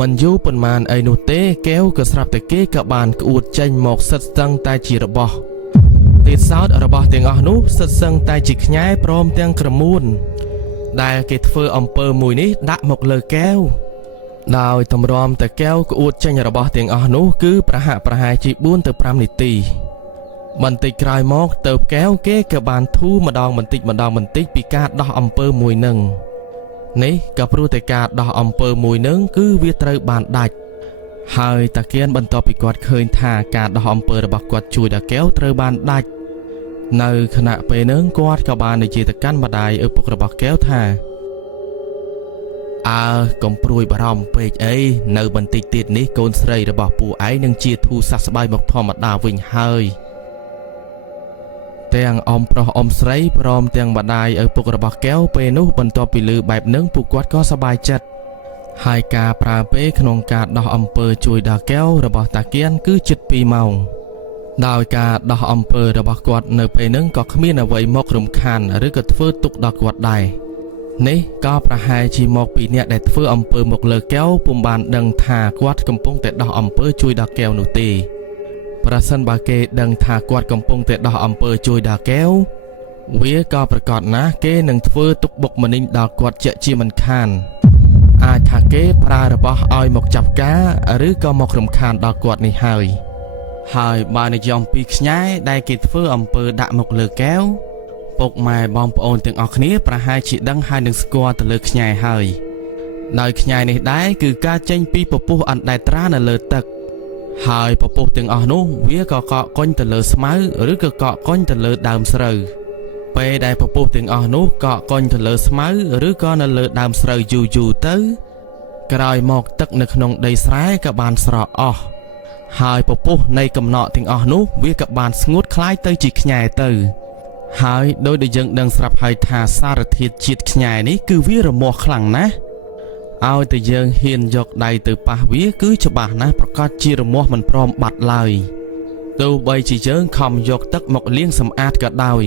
មិនយូរប៉ុន្មានអីនោះទេកែវក៏ស្រាប់តែគេក៏បានក្អួតចេញមកសិតស្ទឹងតែជារបស់ទៀតសោតរបស់ទាំងអស់នោះសិតស្ទឹងតែជាខ្ញែព្រមទាំងក្រមួនដែលគេធ្វើអំពើមួយនេះដាក់មកលើកែវដោយតម្រាំតែកែវក្អួតចេញរបស់ទាំងអស់នោះគឺប្រហាក់ប្រហែលជា4ទៅ5នាទីបន្តិចក្រោយមកទៅកែវគេក៏បានធូរម្ដងបន្តិចពីការដោះអំពើមួយនឹងនេះក៏ព្រោះតែការដោះអំពើមួយនឹងគឺវាត្រូវបានដាច់ហើយតាគៀនបន្ទាប់ពីគាត់ឃើញថាការដោះអំពើរបស់គាត់ជួយដល់កែវត្រូវបានដាច់នៅខណៈពេលនឹងគាត់ក៏បាននិយាយទៅកាន់ម្ដាយឪពុករបស់កែវថាកុំព្រួយបារម្ភពេកអីនៅបន្តិចទៀតនេះកូនស្រីរបស់ពួកឯងនឹងជាធូរសះស្បើយមកធម្មតាវិញហើយទាំងអ៊ំប្រុសអ៊ំស្រីព្រមទាំងម្ដាយឪពុករបស់កែវពេលនោះបន្ទាប់ពីឮបែបហ្នឹងពួកគាត់ក៏សប្បាយចិត្តហើយការប្រើពេលក្នុងការដោះអំពើជួយដល់កែវរបស់តាគៀនគឺជិត2ម៉ោងដោយការដោះអំពើរបស់គាត់នៅពេលហ្នឹងក៏គ្មានអ្វីមករំខានឬក៏ធ្វើទុកដល់គាត់ដែរនេះក៏ប្រហែលជាមកពីអ្នកដែលធ្វើអំពើមកលើកែវពុំបានដឹងថាគាត់កំពុងតែដោះអំពើជួយដល់កែវនោះទេប្រសិនបើគេដឹងថាគាត់កំពុងតែដោះអំពើជួយដល់កែវវាក៏ប្រកាសណាស់គេនឹងធ្វើទុកបុកម្នេញដល់គាត់ជាក់ជាមិនខានអាចថាគេប្រើរបស់ឲ្យមកចាប់ការឬក៏មករំខានដល់គាត់នេះហើយបើនិយាយអំពីខ្ញែដែលគេធ្វើអំពើដាក់មកលើកែវពុកម៉ែបងប្អូនទាំងអស់គ្នាប្រហែលជាដឹងហើយនឹងស្គាល់ទៅលើខ្ញែហើយដោយខ្ញែនេះដែរគឺការចេញពីពពុះអណ្ដែតត្រានៅលើទឹកហើយពពុះទាំងអស់នោះវាក៏កកកុញទៅលើស្មៅឬក៏កកកុញទៅលើដើមស្រូវពេលដែលពពុះទាំងអស់នោះកកកុញទៅលើស្មៅឬក៏នៅលើដើមស្រូវយូរទៅក្រោយមកទឹកនៅក្នុងដីស្រែក៏បានស្រកអស់ហើយពពុះនៃកំណកទាំងអស់នោះវាក៏បានស្ងួតคล้ายទៅជាខ្ញែទៅហើយដោយដែលយើងដឹងស្រាប់ហើយថាសារធាតុជាតិខ្ញែនេះគឺវារមាស់ខ្លាំងណាស់ឲ្យតែយើងហ៊ានយកដៃទៅប៉ះវាគឺច្បាស់ណាស់ប្រកាសជារមាស់មិនព្រមបាត់ឡើយទោះបីជាយើងខំយកទឹកមកលាងសម្អាតក៏ដោយ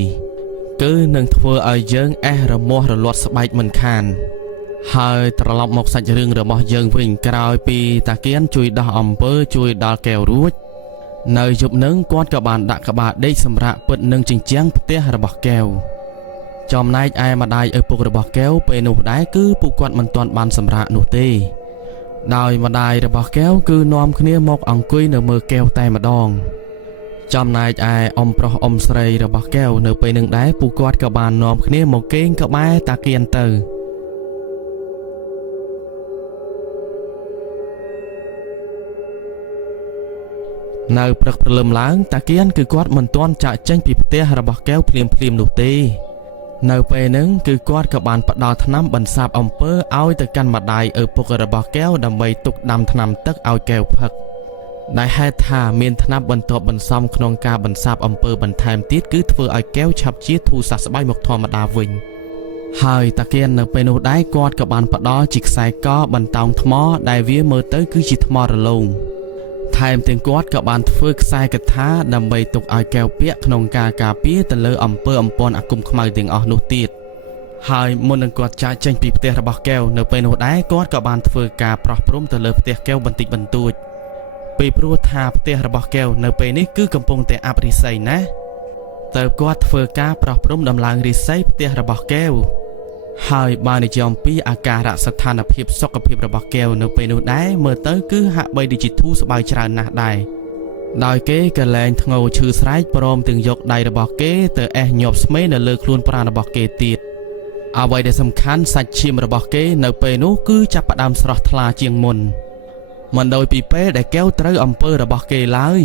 គឺនឹងធ្វើឲ្យយើងអេះរមាស់រលាត់ស្បែកមិនខានហើយត្រឡប់មកសាច់រឿងរបស់យើងវិញក្រោយពីតាគៀនជួយដោះអំពើជួយដល់កែវរួចនៅយប់នឹងគាត់ក៏បានដាក់ក្បាលដេកសម្រាប់ពិតនឹងជញ្ជាំងផ្ទះរបស់កែវចំណែកឯម្ដាយឪពុករបស់កែវពេលនោះដែរគឺពួកគាត់មិនទាន់បានសម្រាកនោះទេដោយម្ដាយរបស់កែវគឺនាំគ្នាមកអង្គុយនៅមើលកែវតែម្ដងចំណែកឯអ៊ំប្រុសអ៊ំស្រីរបស់កែវនៅពេលនឹងដែរពួកគាត់ក៏បាននាំគ្នាមកគេងក្បែរតាគៀនទៅនៅព្រឹកព្រលឹមឡើងតាគៀនគឺគាត់មិនទាន់ចាកចេញពីផ្ទះរបស់កែវភ្លាមនោះទេនៅពេលហ្នឹងគឺគាត់ក៏បានផ្ដល់ថ្នាំបន្សាបអំពើឲ្យទៅកាន់ម្ដាយឪពុករបស់កែវដើម្បីទុកដាំថ្នាំទឹកឲ្យកែវផឹកដែលហេតុថាមានថ្នាំបន្ទាប់បន្សំក្នុងការបន្សាបអំពើបន្ថែមទៀតគឺធ្វើឲ្យកែវឆាប់ជាធូរសះស្បើយមកធម្មតាវិញហើយតាគៀននៅពេលនោះដែរគាត់ក៏បានផ្ដល់ជាខ្សែកបន្តោងថ្មដែលវាមើលទៅគឺជាថ្មរលោងថែមទាំងគាត់ក៏បានធ្វើខ្សែកថាដើម្បីទុកឲ្យកែវពាក់ក្នុងការការពារទៅលើអំពើអំពន់អាគមខ្មៅទាំងអស់នោះទៀតហើយមុននឹងគាត់ចាកចេញពីផ្ទះរបស់កែវនៅពេលនោះដែរគាត់ក៏បានធ្វើការប្រោះព្រំទៅលើផ្ទះកែវបន្តិចបន្តួចពីព្រោះថាផ្ទះរបស់កែវនៅពេលនេះគឺកំពុងតែអាប់រិស័យណាស់តើគាត់ធ្វើការប្រោះព្រំដំឡើងរិស័យផ្ទះរបស់កែវហើយបើនិយាយអំពីអាការៈស្ថានភាពសុខភាពរបស់កែវនៅពេលនោះដែរមើលទៅគឺហាក់បីដូចជាធូរស្បើយច្រើនណាស់ដែរដោយគេក៏លែងធ្ងោឈឺស្រែកព្រមទាំងយកដៃរបស់គេទៅអេះញាប់ស្មេនៅលើខ្លួនប្រាណរបស់គេទៀតអ្វីដែលសំខាន់សាច់ឈាមរបស់គេនៅពេលនោះគឺចាប់ផ្ដើមស្រស់ថ្លាជាងមុនមិនដូចពីពេលដែលកែវត្រូវអំពើរបស់គេឡើយ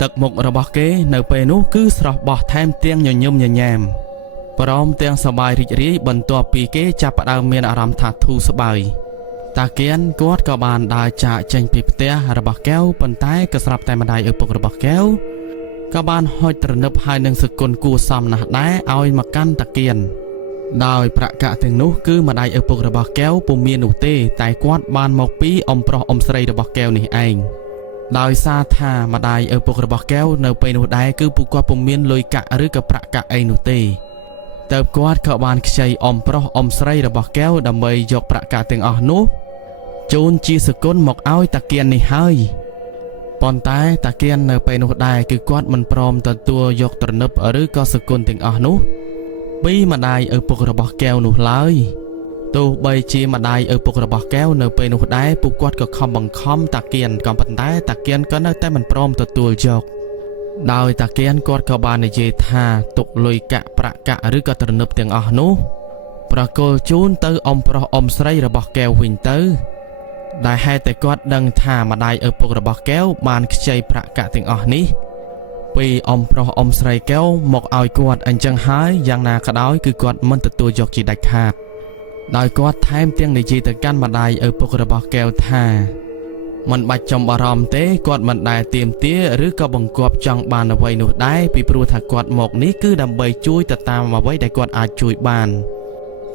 ទឹកមុខរបស់គេនៅពេលនោះគឺស្រស់បោះថែមទាំងញញឹមញញែម ព្រមទាំងសប្បាយរីករាយបន្ទាប់ពីគេចាប់ផ្ដើមមានអារម្មណ៍ថាធូរស្បើយតាគៀនគាត់ក៏បានដើរចាកចេញពីផ្ទះរបស់កែវប៉ុន្តែក៏ស្រាប់តែម្ដាយឪពុករបស់កែវក៏បានហុចត្រណឹបហើយនឹងសគុណគួសមណាស់ដែរឲ្យមកកាន់តាគៀនដោយប្រាក់កាក់ទាំងនោះគឺម្ដាយឪពុករបស់កែវពុំមាននោះទេតែគាត់បានមកពីអ៊ំប្រុសអ៊ំស្រីរបស់កែវនេះឯងដោយសារថាម្ដាយឪពុករបស់កែវនៅពេលនោះដែរគឺពួកគាត់ពុំមានលុយកាក់ឬក៏ប្រាក់កាក់អីនោះទេតើបគាត់ក៏បានខ្ចីអ៊ំប្រុសអ៊ំស្រីរបស់កែវដើម្បីយកប្រាក់កាក់ទាំងអស់នោះជូនជាសគុណមកឲ្យតាគៀននេះហើយប៉ុន្តែតាគៀននៅពេលនោះដែរគឺគាត់មិនព្រមទទួលយកត្រណឹបឬក៏សគុណទាំងអស់នោះពីម្ដាយឪពុករបស់កែវនោះឡើយទោះបីជាម្ដាយឪពុករបស់កែវនៅពេលនោះដែរពួកគាត់ក៏ខំបង្ខំតាគៀនក៏ប៉ុន្តែតាគៀនក៏នៅតែមិនព្រមទទួលយកដោយតាគៀនគាត់ក៏បាននិយាយថាទុកលុយកាក់ប្រាក់កាក់ឬក៏ត្រណឹបទាំងអស់នោះប្រគល់ជូនទៅអ៊ំប្រុសអ៊ំស្រីរបស់កែវវិញទៅដែលហេតុតែគាត់ដឹងថាម្ដាយឪពុករបស់កែវបានខ្ចីប្រាក់កាក់ទាំងអស់នេះពីអ៊ំប្រុសអ៊ំស្រីកែវមកឲ្យគាត់អញ្ចឹងហើយយ៉ាងណាក៏ដោយគឺគាត់មិនទទួលយកជាដាច់ខាតដោយគាត់ថែមទាំងនិយាយទៅកាន់ម្ដាយឪពុករបស់កែវថាមិនបាច់ចំបារម្ភទេគាត់មិនដែលទាមទារឬក៏បង្គាប់ចង់បានអ្វីនោះដែរពីព្រោះថាគាត់មកនេះគឺដើម្បីជួយទៅតាមអ្វីដែលគាត់អាចជួយបាន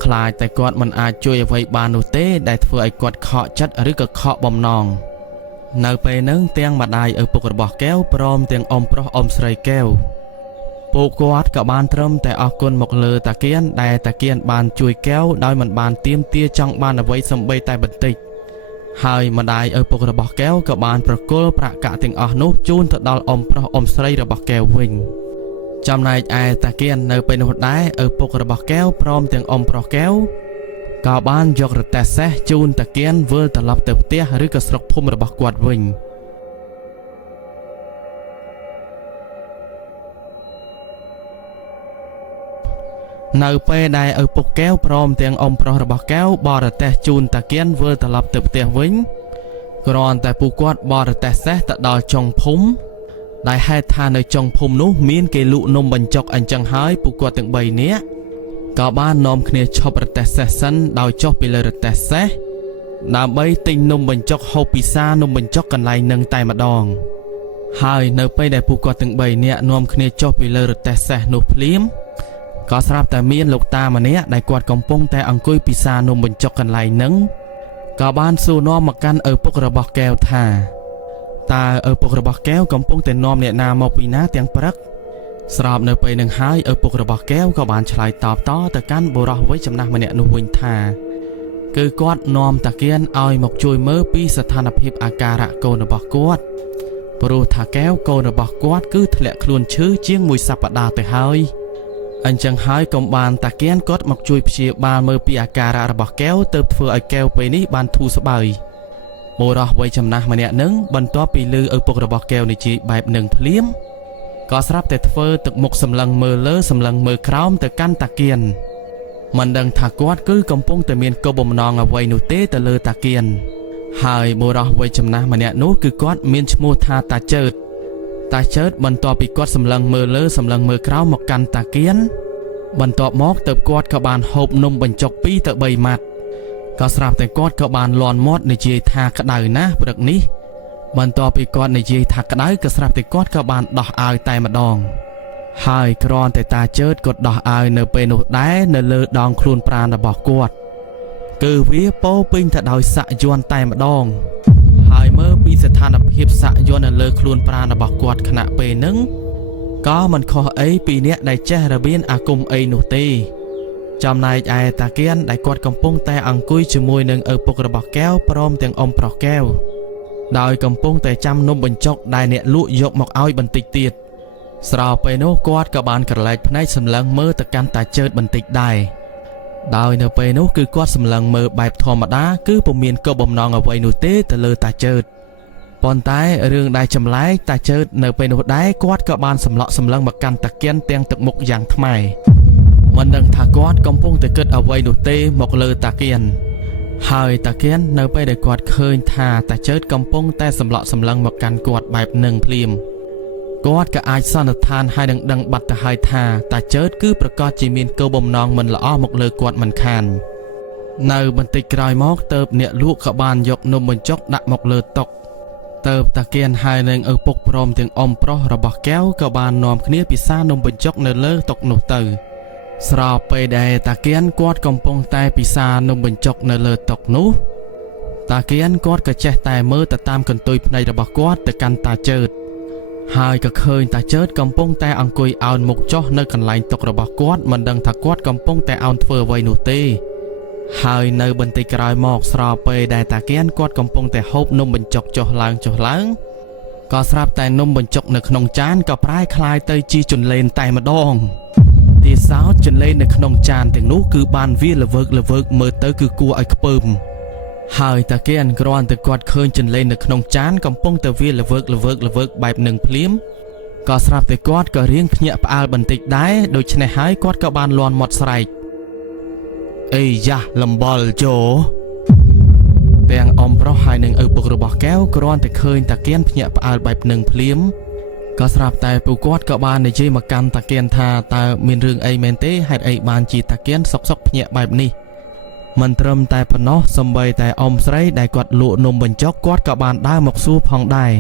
ខ្លាចតែគាត់មិនអាចជួយអ្វីបាននោះទេដែលធ្វើឲ្យគាត់ខកចិត្តឬក៏ខកបំណងនៅពេលហ្នឹងទាំងម្ដាយឪពុករបស់កែវព្រមទាំងអ៊ំប្រុសអ៊ំស្រីកែវពួកគាត់ក៏បានត្រឹមតែអរគុណមកលើតាគៀនដែលតាគៀនបានជួយកែវដោយមិនបានទាមទារចង់បានអ្វីសម្បីតែបន្តិចហើយម្ដាយឪពុករបស់កែវក៏បានប្រគល់ប្រាក់កាក់ទាំងអស់នោះជូនទៅដល់អ៊ំប្រុសអ៊ំស្រីរបស់កែវវិញចំណែកឯតាគៀននៅពេលនោះដែរឪពុករបស់កែវព្រមទាំងអ៊ំប្រុសកែវក៏បានយករទេះសេះជូនតាគៀនវិលត្រឡប់ទៅផ្ទះឬក៏ស្រុកភូមិរបស់គាត់វិញនៅពេលដែលឪពុកកែវព្រមទាំងអ៊ំប្រុសរបស់កែវបរទេះជូនតាគៀនវិលត្រឡប់ទៅផ្ទះវិញគ្រាន់តែពួកគាត់បរទេះសេះទៅដល់ចុងភូមិដែលហេតុថានៅចុងភូមិនោះមានគេលក់នំបញ្ចុកអញ្ចឹងហើយពួកគាត់ទាំង3នាក់ក៏បាននាំគ្នាឈប់រទេះសេះសិនដោយចុះពីលើរទេះសេះដើម្បីទិញនំបញ្ចុកហូបពិសានំបញ្ចុកកន្លែងនឹងតែម្ដងហើយនៅពេលដែលពួកគាត់ទាំង3នាក់នាំគ្នាចុះពីលើរទេះសេះនោះភ្លាមក៏ស្រាប់តែមានលោកតាម្នាក់ដែលគាត់កំពុងតែអង្គុយពិសានំបញ្ចុកកន្លែងនឹងក៏បានសួរនាំមកកាន់ឪពុករបស់កែវថាតើឪពុករបស់កែវកំពុងតែនាំអ្នកណាមកពីណាទាំងព្រឹកស្របនៅពេលនឹងហើយឪពុករបស់កែវក៏បានឆ្លើយតបតទៅកាន់បុរសវ័យចំណាស់ម្នាក់នោះវិញថាគឺគាត់នាំតាគៀនឲ្យមកជួយមើលពីស្ថានភាពអាការៈកូនរបស់គាត់ព្រោះថាកែវកូនរបស់គាត់គឺធ្លាក់ខ្លួនឈឺជាង1សប្តាហ៍ទៅហើយអញ្ចឹងហើយកុំបានតាគៀនគាត់មកជួយព្យាបាលមើលពីអាការៈរបស់កែវទើបធ្វើឲ្យកែវពេលនេះបានធូរស្បើយបុរសវ័យចំណាស់ម្នាក់នឹងបន្ទាប់ពីឮឪពុករបស់កែវនិយាយបែបនឹងភ្លាមក៏ស្រាប់តែធ្វើទឹកមុខសម្លឹងមើលលើសម្លឹងមើលក្រោមទៅកាន់តាគៀនមិនដឹងថាគាត់គឺកំពុងតែមានគោលបំណងអ្វីនោះទេទៅលើតាគៀនហើយបុរសវ័យចំណាស់ម្នាក់នោះគឺគាត់មានឈ្មោះថាតាចើតបន្ទាប់ពីគាត់សម្លឹងមើលលើសម្លឹងមើលក្រោមមកកាន់តាគៀនបន្ទាប់មកទៅគាត់ក៏បានហូបនំបញ្ចុក2ទៅ3ម៉ាត់ក៏ស្រាប់តែគាត់ក៏បានលាន់មាត់និយាយថាក្តៅណាស់ព្រឹកនេះបន្ទាប់ពីគាត់និយាយថាក្តៅក៏ស្រាប់តែគាត់ក៏បានដោះអាវតែម្ដងហើយគ្រាន់តែតាចើតគាត់ដោះអាវនៅពេលនោះដែរនៅលើដងខ្លួនប្រាណរបស់គាត់គឺវាពោពេញទៅដោយសាក់យ័ន្តតែម្ដងហើយមើលពីស្ថានភាពសាក់យ័ន្តនៅលើខ្លួនប្រាណរបស់គាត់ខណៈពេលហ្នឹងក៏មិនខុសអីពីអ្នកដែលចេះរបៀនអាគមអីនោះទេចំណែកឯតាគៀនដែលគាត់កំពុងតែអង្គុយជាមួយនឹងឪពុករបស់កែវព្រមទាំងអ៊ំប្រុសកែវដោយកំពុងតែចាំនំបញ្ចុកដែលអ្នកលក់យកមកឲ្យបន្តិចទៀតស្របពេលនោះគាត់ក៏បានក្រឡែកភ្នែកសម្លឹងមើលទៅកាន់តាចើតបន្តិចដែរដោយនៅពេលនោះគឺគាត់សម្លឹងមើលបែបធម្មតាគឺពុំមានគោលបំណងអ្វីនោះទេទៅលើតាចើតប៉ុន្តែរឿងដែលចម្លែកតាចើតនៅពេលនោះដែរគាត់ក៏បានសម្លក់សម្លឹងមកកាន់តាគៀនទាំងទឹកមុខយ៉ាងថ្មីមិនដឹងថាគាត់កំពុងតែគិតអ្វីនោះទេមកលើតាគៀនហើយតាគៀននៅពេលដែលគាត់ឃើញថាតាចើតកំពុងតែសម្លក់សម្លឹងមកកាន់គាត់បែបនឹងភ្លាម គាត់ក៏អាចសន្និដ្ឋានហើយនឹងដឹងបាត់ទៅហើយថាតាជើតគឺប្រកាសជាមានគោលបំណងមិនល្អមកលើគាត់មិនខាននៅបន្តិចក្រោយមកទៅអ្នកលក់ក៏បានយកនំបញ្ចុកដាក់មកលើតុទៅតាគៀនហើយនឹងឪពុកព្រមទាំងអ៊ំប្រុសរបស់កែវក៏បាននាំគ្នាពិសានំបញ្ចុកនៅលើតុនោះទៅស្របពេលដែលតាគៀនគាត់កំពុងតែពិសានំបញ្ចុកនៅលើតុនោះតាគៀនគាត់ក៏ចេះតែមើលទៅតាមកន្ទុយភ្នែករបស់គាត់ទៅកាន់តាជើតហើយក៏ឃើញតាជើតកំពុងតែអង្គុយអោនមុខចុះនៅកន្លែងតុរបស់គាត់មិនដឹងថាគាត់កំពុងតែអោនធ្វើអ្វីនោះទេហើយនៅបន្តិចក្រោយមកស្របពេលដែលតាគៀនគាត់កំពុងតែហូបនំបញ្ចុកចុះឡើងក៏ស្រាប់តែនំបញ្ចុកនៅក្នុងចានក៏ប្រែคล้ายទៅជាជន្លេនតែម្ដងទីសោតជន្លេននៅក្នុងចានទាំងនោះគឺបានវាល្វើកមើលទៅគឺគួរឲ្យខ្ពើមហើយតាគៀនគ្រាន់តែគាត់ឃើញជន្លេននៅក្នុងចានកំពុងតែវាល្វើកបែបនឹងភ្លាមក៏ស្រាប់តែគាត់ក៏រៀងភ្ញាក់ផ្អើលបន្តិចដែរដូច្នេះហើយគាត់ក៏បានលាន់មាត់ស្រែកអេយ៉ាលំបល់ជោទាំងអ៊ំប្រុសហើយនឹងឪពុករបស់កែវគ្រាន់តែឃើញតាគៀនភ្ញាក់ផ្អើលបែបនឹងភ្លាមក៏ស្រាប់តែពួកគាត់ក៏បាននិយាយមកកាន់តាគៀនថាតើមានរឿងអីមែនទេហេតុអីបានជាតាគៀនសុកភ្ញាក់បែបនេះមិនត្រឹមតែប៉ុណ្ណោះសូម្បីតែអ៊ំស្រីដែលគាត់លក់នំបញ្ចុកគាត់ក៏បានដើរមកសួរផងដែរ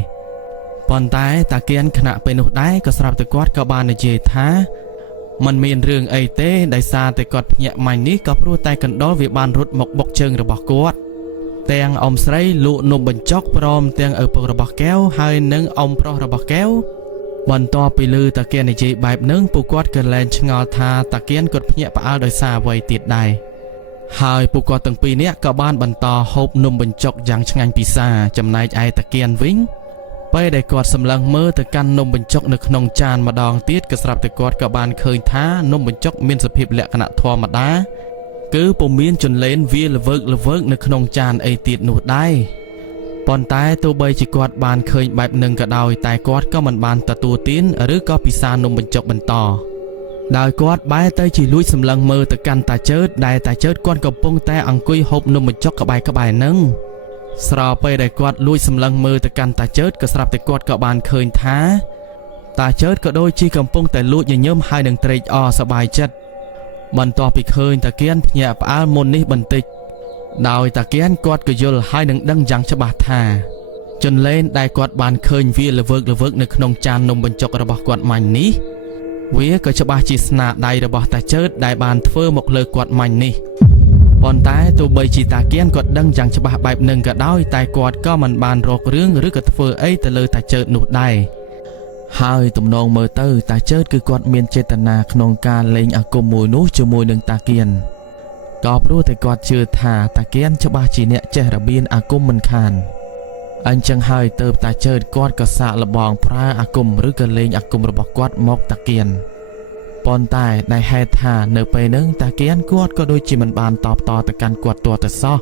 ប៉ុន្តែតាគៀនខ្នាក់ពេលនោះដែរក៏ស្រាប់តែគាត់ក៏បាននិយាយថាมันមានរឿងអីទេដោយសារតែគាត់ភ្ញាក់ម៉ាញ់នេះក៏ព្រោះតែកណ្ដុរវាបានរត់មកបុកជើងរបស់គាត់ទាំងអ៊ំស្រីលក់នំបញ្ចុកព្រមទាំងឪពុករបស់កែវហើយនិងអ៊ំប្រុសរបស់កែវបន្ទាប់ពីឮតាគៀននិយាយបែបហ្នឹងពួកគាត់ក៏លែងឆ្ងល់ថាតាគៀនគាត់ភ្ញាក់ផ្អើលដោយសារអ្វីទៀតដែរហើយពួកគាត់ទាំងពីរនាក់ក៏បានបន្តហូបនំបញ្ចុកយ៉ាងឆ្ងាញ់ពិសាចំណែកឯតាគៀនវិញពេលដែលគាត់សម្លឹងមើលទៅកាន់នំបញ្ចុកនៅក្នុងចានម្ដងទៀតក៏ស្រាប់តែគាត់ក៏បានឃើញថានំបញ្ចុកមានសភាពលក្ខណៈធម្មតាគឺពុំមានជន្លេនវាល្វើកនៅក្នុងចានអីទៀតនោះដែរប៉ុន្តែទោះបីជាគាត់បានឃើញបែបនឹងក៏ដោយតែគាត់ក៏មិនបានទទួលទានឬក៏ពិសានំបញ្ចុកបន្តដោយគាត់បែរទៅជាលួចសម្លឹងមើលទៅកាន់តាជើតដែលតាជើតគាត់កំពុងតែអង្គុយហូបនំបញ្ចុកក្បែរហ្នឹងស្របពេលដែលគាត់លួចសម្លឹងមើលទៅកាន់តាជើតក៏ស្រាប់តែគាត់ក៏បានឃើញថាតាជើតក៏ដូចជាកំពុងតែលួចញញឹមហើយនឹងត្រេកអរសប្បាយចិត្តបន្ទាប់ពីឃើញតាគៀនភ្ញាក់ផ្អើលមុននេះបន្តិចដោយតាគៀនគាត់ក៏យល់ហើយនឹងដឹងយ៉ាងច្បាស់ថាជន្លេនដែលគាត់បានឃើញវាល្វើកនៅក្នុងចាននំបញ្ចុករបស់គាត់មាញ់នេះវាក៏ច្បាស់ជាស្នាដៃរបស់តាជើតដែលបានធ្វើមកលើគាត់មាញ់នេះប៉ុន្តែទោះបីជាតាគៀនគាត់ដឹងយ៉ាងច្បាស់បែបនឹងក៏ដោយតែគាត់ក៏មិនបានរករឿងឬក៏ធ្វើអីទៅលើតាជើតនោះដែរហើយទំនងមើលទៅតាជើតគឺគាត់មានចេតនាក្នុងការលេងអាគមមួយនោះជាមួយនឹងតាគៀនក៏ព្រោះតែគាត់ជឿថាតាគៀនច្បាស់ជាអ្នកចេះរបៀនអាគមមិនខានអញ្ចឹងហើយទៅតាជើតគាត់ក៏សាកល្បងប្រើអាគមឬក៏លេងអាគមរបស់គាត់មកតាគៀនប៉ុន្តែដែលហេតុថានៅពេលហ្នឹងតាគៀនគាត់ក៏ដូចជាមិនបានតបតទៅកាន់គាត់ទាល់តែសោះ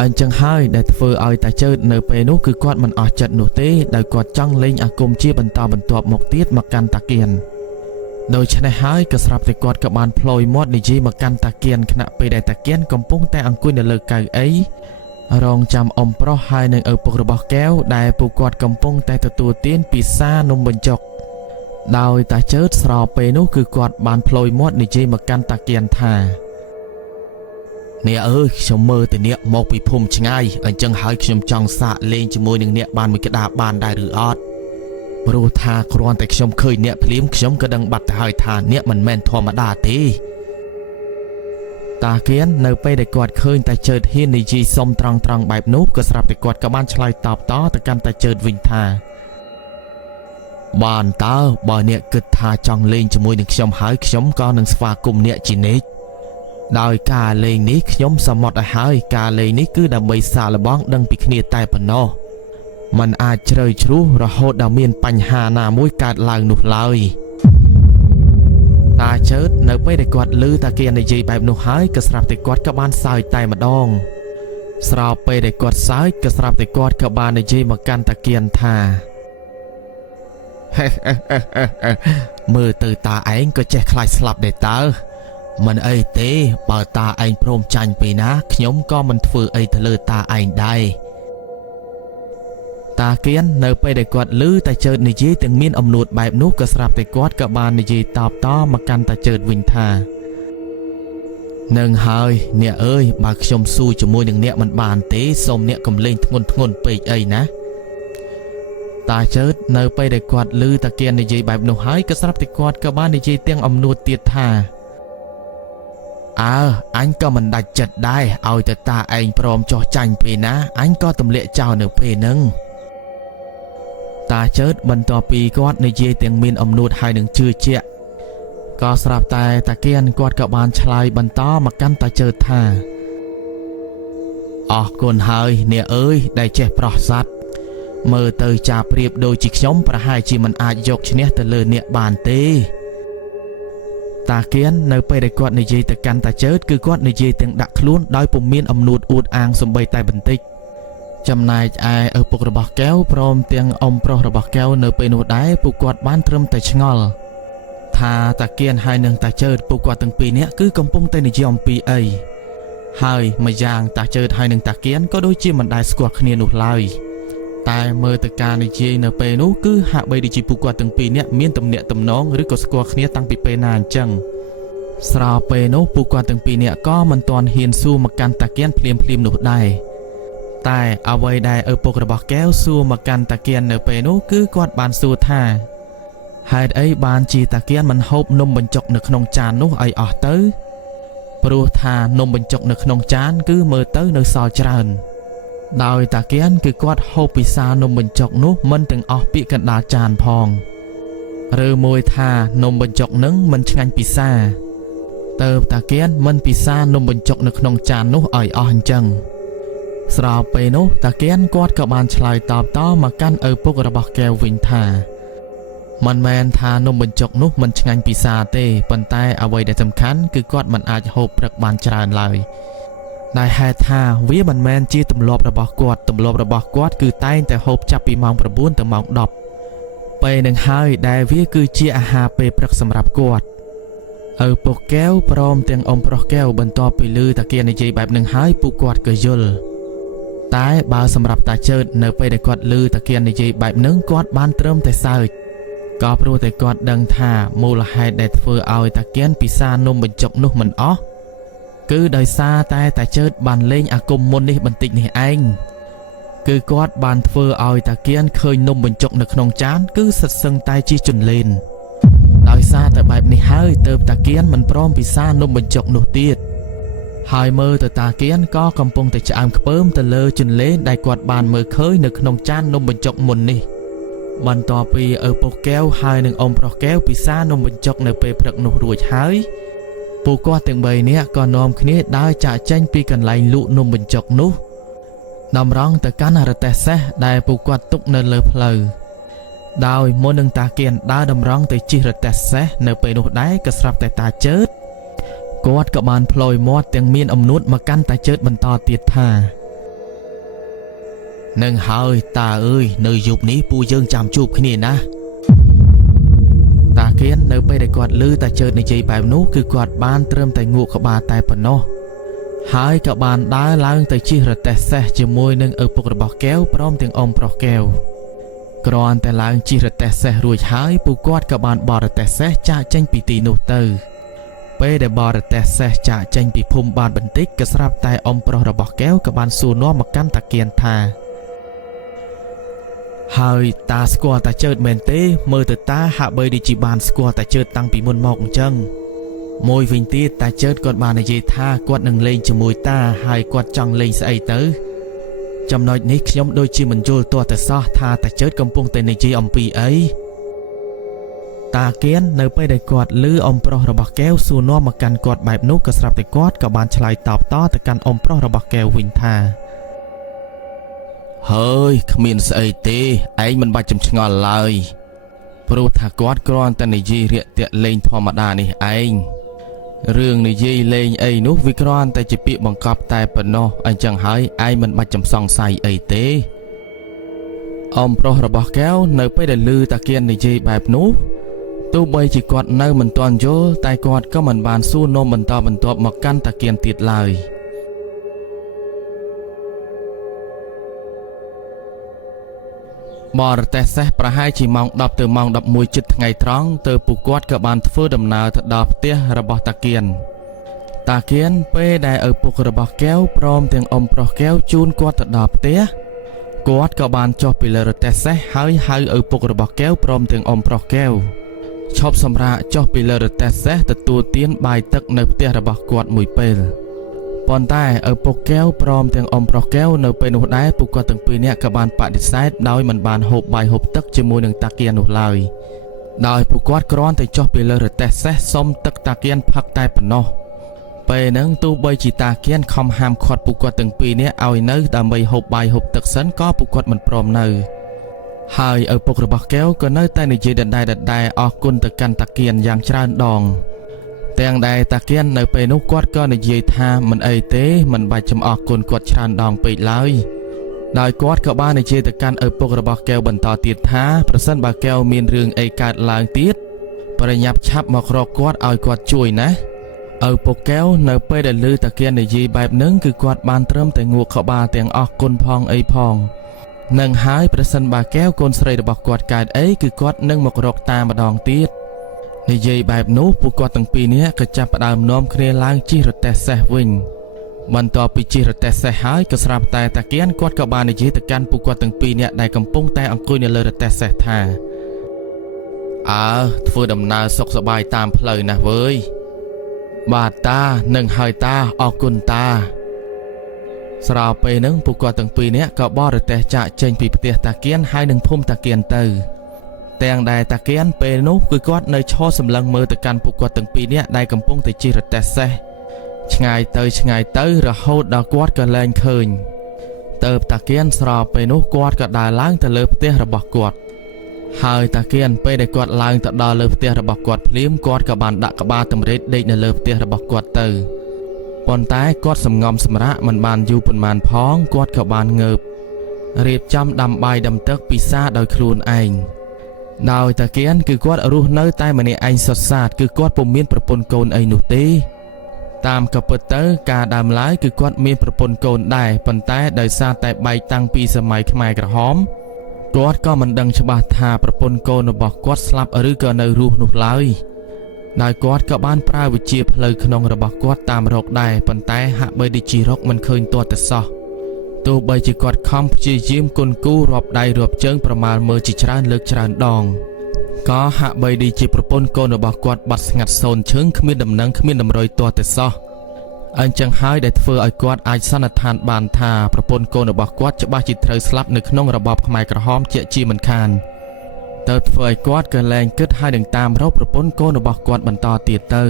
អញ្ចឹងហើយដែលធ្វើឲ្យតាជើតនៅពេលនោះគឺគាត់មិនអស់ចិត្តនោះទេដោយគាត់ចង់លេងអាគមជាបន្តបន្ទាប់មកទៀតមកកាន់តាគៀនដូច្នេះហើយក៏ស្រាប់តែគាត់ក៏បានផ្លយមាត់និយាយមកកាន់តាគៀនខណៈពេលដែលតាគៀនកំពុងតែអង្គុយនៅលើកៅអីរងចាំអ៊ំប្រុសហើយនឹងឪពុករបស់កែវដែលពួកគាត់កំពុងតែទទួលទានពិសានំបញ្ចុកដោយតាជើតស្របពេលនោះគឺគាត់បានផ្លយមាត់និយាយមកកាន់តាគៀនថាអ្នកអើយខ្ញុំមើលតែអ្នកមកពីភូមិឆ្ងាយអញ្ចឹងហើយខ្ញុំចង់សាកលេងជាមួយនឹងអ្នកបានមួយក្តារបានដែរឬអត់ព្រោះថាគ្រាន់តែខ្ញុំឃើញអ្នកភ្លាមខ្ញុំក៏ដឹងបាត់ទៅហើយថាអ្នកមិនមែនធម្មតាទេតាគៀននៅពេលដែលគាត់ឃើញតាជើតហ៊ាននិយាយសុំត្រង់បែបនោះក៏ស្រាប់តែគាត់ក៏បានឆ្លើយតបតទៅកាន់តាជើតវិញថាបានតើបើអ្នកគិតថាចង់លេងជាមួយនឹងខ្ញុំហើយខ្ញុំក៏នឹងស្វាគមន៍អ្នកជានិច្ចដោយការលេងនេះខ្ញុំសមុទ្រឲ្យហើយការលេងនេះគឺដើម្បីសាកល្បងដឹងពីគ្នាតែប៉ុណ្ណោះมันអាចជ្រៅជ្រោះរហូតដល់មានបញ្ហាណាមួយកើតឡើងនោះឡើយតាជើតនៅពេលដែលគាត់ឮតាគៀននិយាយបែបនោះហើយក៏ស្រាប់តែគាត់ក៏បានសើចតែម្ដងស្របពេលដែលគាត់សើចក៏ស្រាប់តែគាត់ក៏បាននិយាយមកកាន់តាគៀនថាមើលទៅតាឯងក៏ចេះខ្លាចស្លាប់ដែរតើមិនអីទេបើតាឯងព្រមចាញ់ពីណាខ្ញុំក៏មិនធ្វើអីទៅលើតាឯងដែរ តាគៀននៅពេលដែលគាត់ឮតាជើតនិយាយទាំងមានអំនួតបែបនោះក៏ស្រាប់តែគាត់ក៏បាននិយាយតបតមកកាន់តាជើតវិញថានឹងហើយអ្នកអើយបើខ្ញុំស៊ូជាមួយនឹងអ្នកមិនបានទេសូមអ្នកកុំលេងធ្ងន់ពេកអីណាតាជើតនៅពេលដែលគាត់ឮតាគៀននិយាយបែបនោះហើយក៏ស្រាប់តែគាត់ក៏បាននិយាយទាំងអំនួតទៀតថាអញក៏មិនដាច់ចិត្តដែរឲ្យតែតាឯងព្រមចោះចាញ់ពេលណាអញក៏ទម្លាក់ចោលនៅពេលហ្នឹងតាជើតបន្ទាប់ពីគាត់និយាយទាំងមានអំនួតហើយនឹងជឿជាក់ក៏ស្រាប់តែតាគៀនគាត់ក៏បានឆ្លើយបន្តមកកាន់តាជើតថាអរគុណហើយអ្នកអើយដែលចេះប្រោះសត្វមើលទៅចាប្រៀបដូចជាខ្ញុំប្រហែលជាមិនអាចយកឈ្នះទៅលើអ្នកបានទេតាគៀននៅពេលដែលគាត់និយាយទៅកាន់តាជើតគឺគាត់និយាយទាំងដាក់ខ្លួនដោយពុំមានអំនួតអួតអាងសំបីតែបន្តិចចំណែកឯឪពុករបស់កែវព្រមទាំងអ៊ំប្រុសរបស់កែវនៅពេលនោះដែរពួកគាត់បានត្រឹមតែឆ្ងល់ថាតាគៀនហើយនឹងតាជើតពួកគាត់ទាំងពីរនាក់គឺកំពុងតែនិយាយអំពីអីហើយម្យ៉ាងតាជើតហើយនឹងតាគៀនក៏ដូចជាមិនដែលស្គាល់គ្នានោះឡើយតែមើលទៅការនិយាយនៅពេលនោះគឺហាក់បីដូចជាពួកគាត់ទាំងពីរនាក់មានទំនាក់ទំនងឬក៏ស្គាល់គ្នាតាំងពីពេលណាអញ្ចឹងស្របពេលនោះពួកគាត់ទាំងពីរនាក់ក៏មិនទាន់ហ៊ានសួរមកកាន់តាគៀនភ្លាមនោះដែរតែអ្វីដែលឪពុករបស់កែវសួរមកកាន់តាគៀននៅពេលនោះគឺគាត់បានសួរថាហេតុអីបានជាតាគៀនមិនហូបនំបញ្ចុកនៅក្នុងចាននោះឲ្យអស់ទៅព្រោះថានំបញ្ចុកនៅក្នុងចានគឺមើលទៅនៅសល់ច្រើនដោយតាគៀនគឺគាត់ហូបពិសានំបញ្ចុកនោះមិនទាំងអស់ពាក្យកណ្ដាលចានផងឬមួយថានំបញ្ចុកនឹងមិនឆ្ងាញ់ពិសាទៅតាគៀនមិនពិសានំបញ្ចុកនៅក្នុងចាននោះឲ្យអស់អញ្ចឹងស្របពេលនោះតាគៀនគាត់ក៏បានឆ្លើយតបតមកកាន់ឪពុករបស់កែវវិញថាមិនមែនថានំបញ្ចុកនោះមិនឆ្ងាញ់ពិសាទេប៉ុន្តែអ្វីដែលសំខាន់គឺគាត់មិនអាចហូបព្រឹកបានច្រើនឡើយដែលហេតុថាវាមិនមែនជាទម្លាប់របស់គាត់គឺតែងតែហូបចាប់ពីម៉ោង 9 ទៅម៉ោង 10ពេលនឹងហើយដែលវាគឺជាអាហារពេលព្រឹកសម្រាប់គាត់ឪពុកកែវព្រមទាំងអ៊ំប្រុសកែវបន្ទាប់ពីឮតាគៀននិយាយបែបនឹងហើយពួកគាត់ក៏យល់តែបើសម្រាប់តាជើតនៅពេលដែលគាត់ឮតាគៀននិយាយបែបនឹងគាត់បានត្រឹមតែសើចក៏ព្រោះតែគាត់ដឹងថាមូលហេតុដែលធ្វើឲ្យតាគៀនពិសានំបញ្ចុកនោះមិនអស់គឺដោយសារតែតាជើតបានលេងអាគមមុននេះបន្តិចនេះឯងគឺគាត់បានធ្វើឲ្យតាគៀនឃើញនំបញ្ចុកនៅក្នុងចានគឺសិតសឹងតែជាជន្លេនដោយសារតែបែបនេះហើយទើបតាគៀនមិនព្រមពិសានំបញ្ចុកនោះទៀតហើយមើលទៅតាគៀនក៏កំពុងតែឆ្អើមខ្ពើមទៅលើជន្លេនដែលគាត់បានមើលឃើញនៅក្នុងចាននំបញ្ចុកមុននេះបន្ទាប់ពីឪពុកកែវហើយនឹងអ៊ំប្រុសកែវពិសានំបញ្ចុកនៅពេលព្រឹកនោះរួចហើយពួកគាត់ទាំង3នាក់ក៏នាំគ្នាដើរចាកចេញពីកន្លែងលក់នំបញ្ចុកនោះតម្រង់ទៅកាន់រទេះសេះដែលពួកគាត់ទុកនៅលើផ្លូវដោយមុននឹងតាគៀនដើរតម្រង់ទៅជិះរទេះសេះនៅពេលនោះដែរក៏ស្រាប់តែតាជើតគាត់ក៏បានផ្លយមាត់ទាំងមានអំនួតមកកាន់តាជើតបន្តទៀតថានឹងហើយតាអើយនៅយប់នេះពួកយើងចាំជួបគ្នាណាតាគៀននៅពេលដែលគាត់ឮតាជើតនិយាយបែបនោះគឺគាត់បានត្រឹមតែងក់ក្បាលតែប៉ុណ្ណោះហើយក៏បានដើរឡើងទៅជិះរទេះសេះជាមួយនឹងឪពុករបស់កែវព្រមទាំងអ៊ំប្រុសកែវគ្រាន់តែឡើងជិះរទេះសេះរួចហើយពួកគាត់ក៏បានបរទេះសេះចាកចេញពីទីនោះទៅពេលដែលបរទេះសេះចាកចេញពីភូមិបានបន្តិចក៏ស្រាប់តែអ៊ំប្រុសរបស់កែវក៏បានសួរនាំមកកាន់តាគៀនថាហើយតាស្គាល់តាជើតមែនទេមើលទៅតាហាក់បីដូចជាបានស្គាល់តាជើតតាំងពីមុនមកអញ្ចឹងមួយវិញទៀតតាជើតគាត់បាននិយាយថាគាត់នឹងលេងជាមួយតាហើយគាត់ចង់លេងស្អីទៅចំណុចនេះខ្ញុំដូចជាមិនយល់ទាស់តែសោះថាតាជើតកំពុងតែនិយាយអំពីអីតាគៀននៅពេលដែលគាត់ឮអ៊ំប្រុសរបស់កែវសួរនាំមកកាន់គាត់បែបនោះក៏ស្រាប់តែគាត់ក៏បានឆ្លើយតបតទៅកាន់អ៊ំប្រុសរបស់កែវវិញថាហើយគ្មានស្អីទេឯងមិនបាច់ចំឆ្ងល់ឡើយព្រោះថាគាត់គ្រាន់តែនិយាយរាក់ទាក់លេងធម្មតានេះឯងរឿងនិយាយលេងអីនោះវាគ្រាន់តែជាពាក្យបង្កប់តែប៉ុណ្ណោះអញ្ចឹងហើយឯងមិនបាច់ចំសង្ស័យអីទេអ៊ំប្រុសរបស់កែវនៅពេលដែលឮតាគៀននិយាយបែបនោះទោះបីជាគាត់នៅមិនទាន់យល់តែគាត់ក៏មិនបានសួរនាំបន្តបន្ទាប់មកកាន់តាគៀនទៀតឡើយ បរទេសសេះប្រហែលជាម៉ោង10ទៅម៉ោង11ជិតថ្ងៃត្រង់ទៅពួកគាត់ក៏បានធ្វើដំណើរទៅដល់ផ្ទះរបស់តាគៀនពេលដែលឪពុករបស់កែវព្រមទាំងអ៊ំប្រុសកែវជូនគាត់ទៅដល់ផ្ទះគាត់ក៏បានចុះពីលើរទេះសេះហើយហៅឪពុករបស់កែវព្រមទាំងអ៊ំប្រុសកែវឈប់សម្រាកចុះពីលើរទេះសេះទទួលទានបាយទឹកនៅផ្ទះរបស់គាត់មួយពេលប៉ុន្តែឪពុកកែវព្រមទាំងអ៊ំប្រុសកែវនៅពេលនោះដែរពួកគាត់ទាំងពីរនាក់ក៏បានបដិសេធដោយមិនបានហូបបាយហូបទឹកជាមួយនឹងតាគៀននោះឡើយដោយពួកគាត់គ្រាន់តែចុះពីលើរទេះសេះសុំទឹកតាគៀនផឹកតែប៉ុណ្ណោះពេលហ្នឹងទោះបីជាតាគៀនខំហាមឃាត់ពួកគាត់ទាំងពីរនាក់ឲ្យនៅដើម្បីហូបបាយហូបទឹកសិនក៏ពួកគាត់មិនព្រមនៅហើយឪពុករបស់កែវក៏នៅតែនិយាយដដែលអរគុណទៅកាន់តាគៀនយ៉ាងច្រើនដងទាំងដែលតាគៀននៅពេលនោះគាត់ក៏និយាយថាមិនអីទេមិនបាច់ចំអរគុណគាត់ច្រើនដងពេកឡើយដោយគាត់ក៏បាននិយាយទៅកាន់ឪពុករបស់កែវបន្តទៀតថាប្រសិនបើកែវមានរឿងអីកើតឡើងទៀតប្រញាប់ឆាប់មករកគាត់ឲ្យគាត់ជួយណាឪពុកកែវនៅពេលដែលឮតាគៀននិយាយបែបហ្នឹងគឺគាត់បានត្រឹមតែងក់ក្បាលទាំងអស់គុណផងអីផងនឹងហើយប្រសិនបើកែវកូនស្រីរបស់គាត់កើតអីគឺគាត់នឹងមករកតាម្ដងទៀតនិយាយបែបនោះពួកគាត់ទាំងពីរនាក់ក៏ចាប់ផ្ដើមនាំគ្នាឡើងជិះរទេះសេះវិញបន្ទាប់ពីជិះរទេះសេះហើយក៏ស្រាប់តែតាគៀនគាត់ក៏បាននិយាយទៅកាន់ពួកគាត់ទាំងពីរនាក់ដែលកំពុងតែអង្គុយនៅលើរទេះសេះថាធ្វើដំណើរសុខសប្បាយតាមផ្លូវណាស់វើយបាទតានឹងហើយតាអរគុណតាស្របពេលហ្នឹងពួកគាត់ទាំងពីរនាក់ក៏បរទេះចាកចេញពីផ្ទះតាគៀនហើយនឹងភូមិតាគៀនទៅទាំងដែលតាគៀនពេលនោះគឺគាត់នៅឈរសម្លឹងមើលទៅកាន់ពួកគាត់ទាំងពីរនាក់ដែលកំពុងតែជិះរទេះសេះឆ្ងាយទៅរហូតដល់គាត់ក៏លែងឃើញទៅតាគៀនស្របពេលនោះគាត់ក៏ដើរឡើងទៅលើផ្ទះរបស់គាត់ហើយតាគៀនពេលដែលគាត់ឡើងទៅដល់លើផ្ទះរបស់គាត់ភ្លាមគាត់ក៏បានដាក់ក្បាលតម្រេចដេកនៅលើផ្ទះរបស់គាត់ទៅប៉ុន្តែគាត់សំងំសម្រាកមិនបានយូរប៉ុន្មានផងគាត់ក៏បានងើបរៀបចំដាំបាយដាំទឹកពិសាដោយខ្លួនឯងដោយតាគៀនគឺគាត់រស់នៅតែម្នាក់ឯងសុទ្ធសាធគឺគាត់ពុំមានប្រពន្ធកូនអីនោះទេតាមក៏ពិតទៅការដើមឡើយគឺគាត់មានប្រពន្ធកូនដែរប៉ុន្តែដោយសារតែបែកតាំងពីសម័យខ្មែរក្រហមគាត់ក៏មិនដឹងច្បាស់ថាប្រពន្ធកូនរបស់គាត់ស្លាប់ឬក៏នៅរស់នោះឡើយដោយគាត់ក៏បានប្រើវិជាផ្លូវក្នុងរបស់គាត់តាមរកដែរប៉ុន្តែហាក់បីដូចជារកមិនឃើញទាល់តែសោះទោះបីជាគាត់ខំព្យាយាមគុនគូរាប់ដៃរាប់ជើងប្រមាលមើលជាច្រើនលើកច្រើនដងក៏ហាក់បីដូចជាប្រពន្ធកូនរបស់គាត់បាត់ស្ងាត់សូន្យឈឹងគ្មានដំណឹងគ្មានតម្រុយទាល់តែសោះអញ្ចឹងហើយដែលធ្វើឲ្យគាត់អាចសន្និដ្ឋានបានថាប្រពន្ធកូនរបស់គាត់ច្បាស់ជាត្រូវស្លាប់នៅក្នុងរបបខ្មែរក្រហមជាជាមិនខានទៅធ្វើឲ្យគាត់ក៏លែងគិតហើយនឹងតាមរកប្រពន្ធកូនរបស់គាត់បន្តទៀតទៅ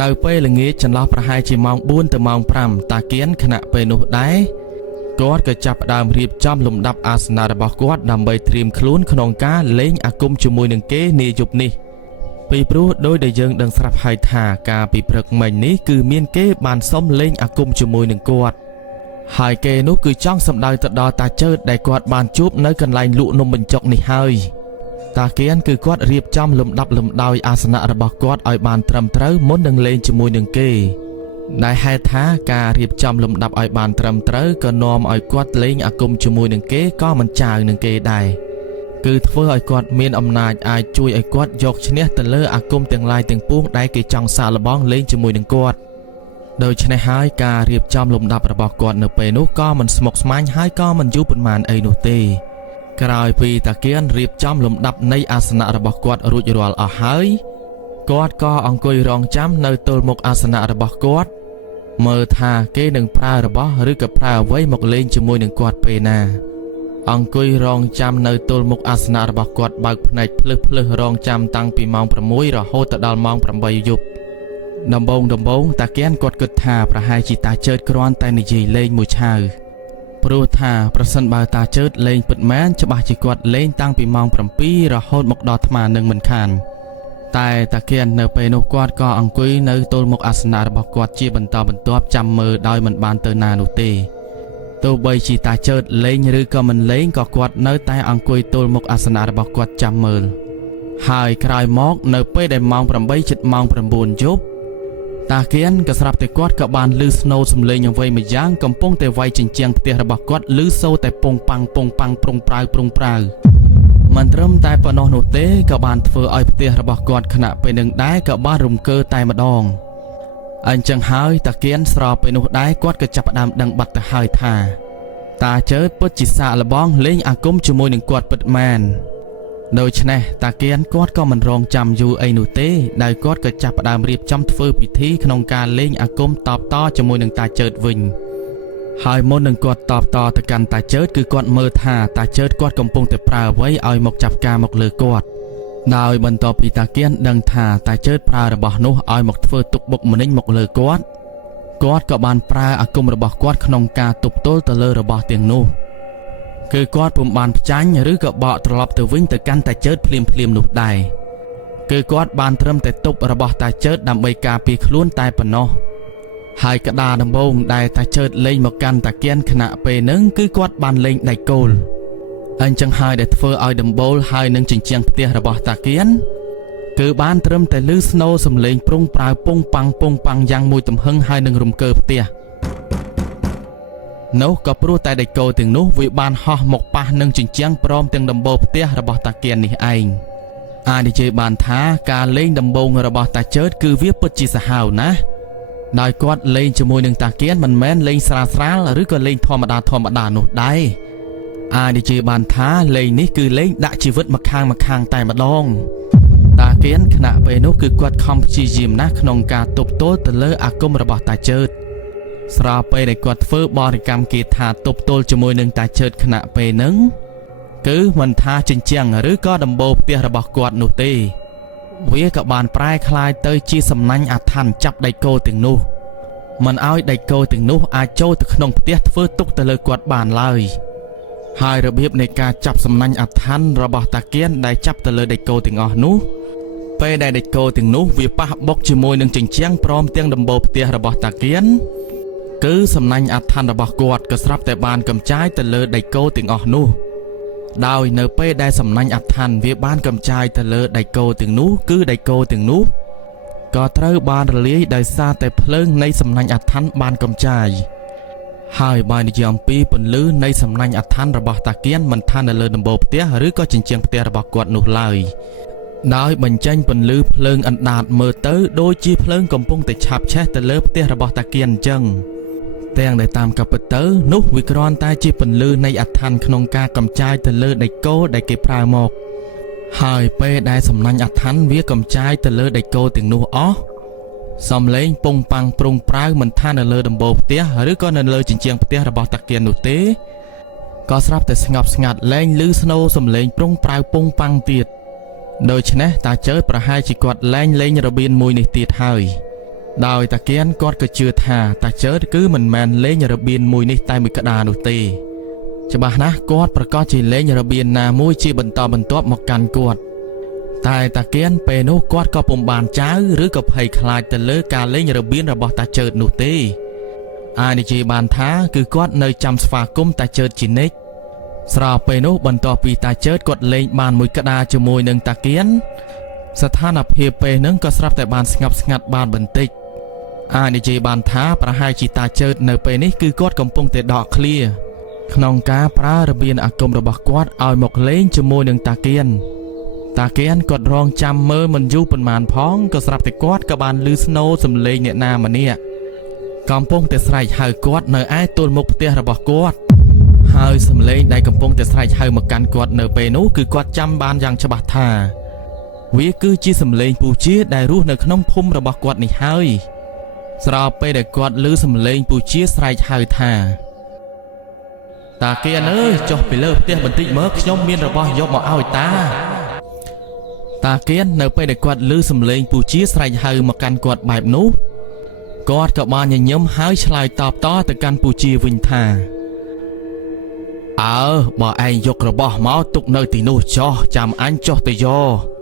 នៅពេលល្ងាចចន្លោះប្រហែលជាម៉ោង4ទៅម៉ោង5តាគៀនខណៈពេលនោះដែរគាត់ក៏ចាប់ផ្ដើមរៀបចំលំដាប់អាសនៈរបស់គាត់ដើម្បីត្រៀមខ្លួនក្នុងការលេងអាគមជាមួយនឹងគេនាយប់នេះពីព្រោះដោយដែលយើងដឹងស្រាប់ហើយថាការពីព្រឹកមិញនេះគឺមានគេបានសុំលេងអាគមជាមួយនឹងគាត់ហើយគេនោះគឺចង់សម្ដៅទៅដល់តាចើតដែលគាត់បានជួបនៅកន្លែងលក់នំបញ្ចុកនេះហើយតាគៀនគឺគាត់រៀបចំលំដាប់លំដោយអាសនៈរបស់គាត់ឲ្យបានត្រឹមត្រូវមុននឹងលេងជាមួយនឹងគេដែលហេតុថាការរៀបចំលំដាប់ឲ្យបានត្រឹមត្រូវក៏នាំឲ្យគាត់លេងអាគមជាមួយនឹងគេក៏មិនចាវនឹងគេដែរគឺធ្វើឲ្យគាត់មានអំណាចអាចជួយឲ្យគាត់យកឈ្នះទៅលើអាគមទាំងឡាយទាំងពួងដែលគេចង់សាកល្បងលេងជាមួយនឹងគាត់ដូច្នេះហើយការរៀបចំលំដាប់របស់គាត់នៅពេលនោះក៏មិនស្មុគស្មាញហើយក៏មិនយូរប៉ុន្មានអីនោះទេក្រោយពីតាគៀនរៀបចំលំដាប់នៃអាសនៈរបស់គាត់រួចរាល់អស់ហើយគាត់ក៏អង្គុយរងចាំនៅទល់មុខអាសនៈរបស់គាត់មើលថាគេនឹងប្រើរបស់ឬក៏ប្រើអ្វីមកលេងជាមួយនឹងគាត់ពេលណាអង្គុយរងចាំនៅទល់មុខអាសនៈរបស់គាត់បើកភ្នែកភ្លឹះរងចាំតាំងពីម៉ោង6រហូតដល់ម៉ោង8យប់ដំបូងតាគៀនគាត់គិតថាប្រហែលជាតាចើតគ្រាន់តែនិយាយលេងមួយឆាវព្រោះថាប្រសិនបើតាចើតលេងពិតមែនច្បាស់ជាគាត់លេងតាំងពីម៉ោង7រហូតមកដល់អាត្មានឹងមិនខានតែតាគៀននៅពេលនោះគាត់ក៏អង្គុយនៅទល់មុខអាសនៈរបស់គាត់ជាបន្តបន្ទាប់ចាំមើលដោយមិនបានទៅណានោះទេទោះបីជាតាចើតលេងឬក៏មិនលេងក៏គាត់នៅតែអង្គុយទល់មុខអាសនៈរបស់គាត់ចាំមើលហើយក្រោយមកនៅពេលដែលម៉ោង8ជិតម៉ោង9យប់ តាគៀនក៏ស្រាប់តែគាត់ក៏បានលឺស្នូសំឡេងអ្វីមួយយ៉ាងកំពុងតែវាយជញ្ជាំងផ្ទះរបស់គាត់លឺសូរតែពងប៉ាំងប្រុងប្រៅមិនត្រឹមតែប៉ុណ្ណោះនោះទេក៏បានធ្វើឲ្យផ្ទះរបស់គាត់ខណៈពេលនឹងដែរក៏បានរំកើតែម្ដងអញ្ចឹងហើយតាគៀនស្របពេលនោះដែរគាត់ក៏ចាប់ផ្ដើមដឹងបាត់ទៅហើយថាតាជើពិតជាសាកល្បងលេងអាគមជាមួយនឹងគាត់ពិតមែនដូច្នេះតាគៀនគាត់ក៏មិនរងចាំយូរអីនោះទេដែលគាត់ក៏ចាប់ផ្ដើមរៀបចំធ្វើពិធីក្នុងការលេងអាគមតបតជាមួយនឹងតាជើវិញហើយមុននឹងគាត់តបតទៅកាន់តាជើគឺគាត់មើលថាតាជើគាត់កំពុងតែប្រើអ្វីឲ្យមកចាប់ការមកលើគាត់ដោយបន្ទាប់ពីតាគៀនដឹងថាតាជើប្រើរបស់នោះឲ្យមកធ្វើទុកបុកម្នេញមកលើគាត់ក៏បានប្រើអាគមរបស់គាត់ក្នុងការទប់ទល់ទៅលើរបស់ទាំងនោះគឺគាត់ពុំបានផ្ចាញ់ឬក៏បកត្រឡប់ទៅវិញទៅកាន់តាជើភ្លាមនោះដែរគឺគាត់បានត្រឹមតែទប់របស់តាជើដើម្បីការពារខ្លួនតែប៉ុណ្ណោះហើយកដាដំបងដែលតាជើលេងមកកាន់តាគៀនខណៈពេលហ្នឹងគឺគាត់បានលេងដៃគោលអញ្ចឹងហើយដែលធ្វើឲ្យដំបូលហើយនឹងជញ្ជាំងផ្ទះរបស់តាគៀនគឺបានត្រឹមតែលឺស្នូសំឡេងប្រុងប្រៅពងប៉ាំងយ៉ាងមួយទំហឹងហើយនឹងរំកើផ្ទះនោះក៏ព្រោះតែដៃគោទាំងនោះវាបានហោះមកប៉ះនឹងជញ្ជាំងព្រមទាំងដំបូលផ្ទះរបស់តាគៀននេះឯងអាចនិយាយបានថាការលេងដំបងរបស់តាជើគឺវាពិតជាសាហាវណាស់ដោយគាត់លេងជាមួយនឹងតាគៀនមិនមែនលេងស្រាលឬក៏លេងធម្មតានោះដែរអាចនិយាយបានថាលេងនេះគឺលេងដាក់ជីវិតមកខាងតែម្ដងតាគៀនខណៈពេលនោះគឺគាត់ខំព្យាយាមណាស់ក្នុងការទប់ទល់ទៅលើអាគមរបស់តាជើស្របពេលដែលគាត់ធ្វើបរិកម្មគាថាទប់ទល់ជាមួយនឹងតាជើខណៈពេលហ្នឹងគឺមិនថាជញ្ជាំងឬក៏ដំបូលផ្ទះរបស់គាត់នោះទេវាក៏បានប្រែក្លាយទៅជាសំណាញ់អាថ័ន្តចាប់ដៃគោទាំងនោះមិនឲ្យដៃគោទាំងនោះអាចចូលទៅក្នុងផ្ទះធ្វើទុកទៅលើគាត់បានឡើយហើយរបៀបនៃការចាប់សំណាញ់អាថ័ន្តរបស់តាគៀនដែលចាប់ទៅលើដៃគោទាំងអស់នោះពេលដែលដៃគោទាំងនោះវាប៉ះបុកជាមួយនឹងជញ្ជាំងព្រមទាំងដំបូលផ្ទះរបស់តាគៀនគឺសំណាញ់អាថ័ន្តរបស់គាត់ក៏ស្រាប់តែបានកំចាយទៅលើដៃគោទាំងអស់នោះដោយនៅពេលដែលសំណាញ់អាថ័ន្តវាបានកំចាយទៅលើដៃគោទាំងនោះគឺដៃគោទាំងនោះក៏ត្រូវបានរលាយដោយសារតែភ្លើងនៃសំណាញ់អាថ័ន្តបានកំចាយហើយបើនិយាយអំពីពន្លឺនៃសំណាញ់អាថ័ន្តរបស់តាគៀនមិនថានៅលើដំបូលផ្ទះឬក៏ជញ្ជាំងផ្ទះរបស់គាត់នោះឡើយដោយបញ្ចេញពន្លឺភ្លើងអណ្ដាតមើលទៅដូចជាភ្លើងកំពុងតែឆាបឆេះទៅលើផ្ទះរបស់តាគៀនអញ្ចឹងទាំងដែលតាមកាពិតទៅនោះវាគ្រាន់តែជាពន្លឺនៃអាថ័ន្តក្នុងការកំចាយទៅលើដៃគោដែលគេប្រើមកហើយពេលដែលសំណាញ់អាថ័ន្តវាកំចាយទៅលើដៃគោទាំងនោះអស់សំឡេងពងប៉ាំងប្រុងប្រៅមិនថានៅលើដំបូលផ្ទះឬក៏នៅលើជញ្ជាំងផ្ទះរបស់តាគៀននោះទេក៏ស្រាប់តែស្ងប់ស្ងាត់លែងឮស្នូសំឡេងប្រុងប្រៅពងប៉ាំងទៀតដូច្នេះតាជើប្រហែលជាគាត់លែងលេងរបៀនមួយនេះទៀតហើយដោយតាគៀនគាត់ក៏ជឿថាតាជើគឺមិនមែនលេងរបៀនមួយនេះតែមួយក្តារនោះទេច្បាស់ណាស់គាត់ប្រកាសជាលេងរបៀនណាមួយជាបន្តបន្ទាប់មកកាន់គាត់តែតាគៀនពេលនោះគាត់ក៏ពុំបានចៅឬក៏ភ័យខ្លាចទៅលើការលេងរបៀនរបស់តាជើនោះទេអាចនិយាយបានថាគឺគាត់នៅចាំស្វាគមន៍តាជើជានិច្ចស្របពេលនោះបន្ទាប់ពីតាជើគាត់លេងបានមួយក្តារជាមួយនឹងតាគៀនស្ថានភាពពេលហ្នឹងក៏ស្រាប់តែបានស្ងប់ស្ងាត់បានបន្តិចអាចនិយាយបានថាប្រហែលជាតាជើនៅពេលនេះគឺគាត់កំពុងតែដកឃ្លាក្នុងការប្រើរបៀនអាគមរបស់គាត់ឲ្យមកលេងជាមួយនឹងតាគៀនគាត់រងចាំមើលមិនយូរប៉ុន្មានផងក៏ស្រាប់តែគាត់ក៏បានឮស្នូសំឡេងអ្នកណាម្នាក់កំពុងតែស្រែកហៅគាត់នៅឯទល់មុខផ្ទះរបស់គាត់ហើយសំឡេងដែលកំពុងតែស្រែកហៅមកកាន់គាត់នៅពេលនោះគឺគាត់ចាំបានយ៉ាងច្បាស់ថាវាគឺជាសំឡេងពូជាដែលរស់នៅក្នុងភូមិរបស់គាត់នេះហើយស្របពេលដែលគាត់ឮសំឡេងពូជាស្រែកហៅថាតាគៀនអើយចុះពីលើផ្ទះបន្តិចមើលខ្ញុំមានរបស់យកមកឲ្យតាគៀននៅពេលដែលគាត់ឮសំឡេងពូជាស្រែកហៅមកកាន់គាត់បែបនោះគាត់ក៏បានញញឹមហើយឆ្លើយតបតទៅកាន់ពូជាវិញថាបើឯងយករបស់មកទុកនៅទីនោះចុះចាំអញចុះទៅយក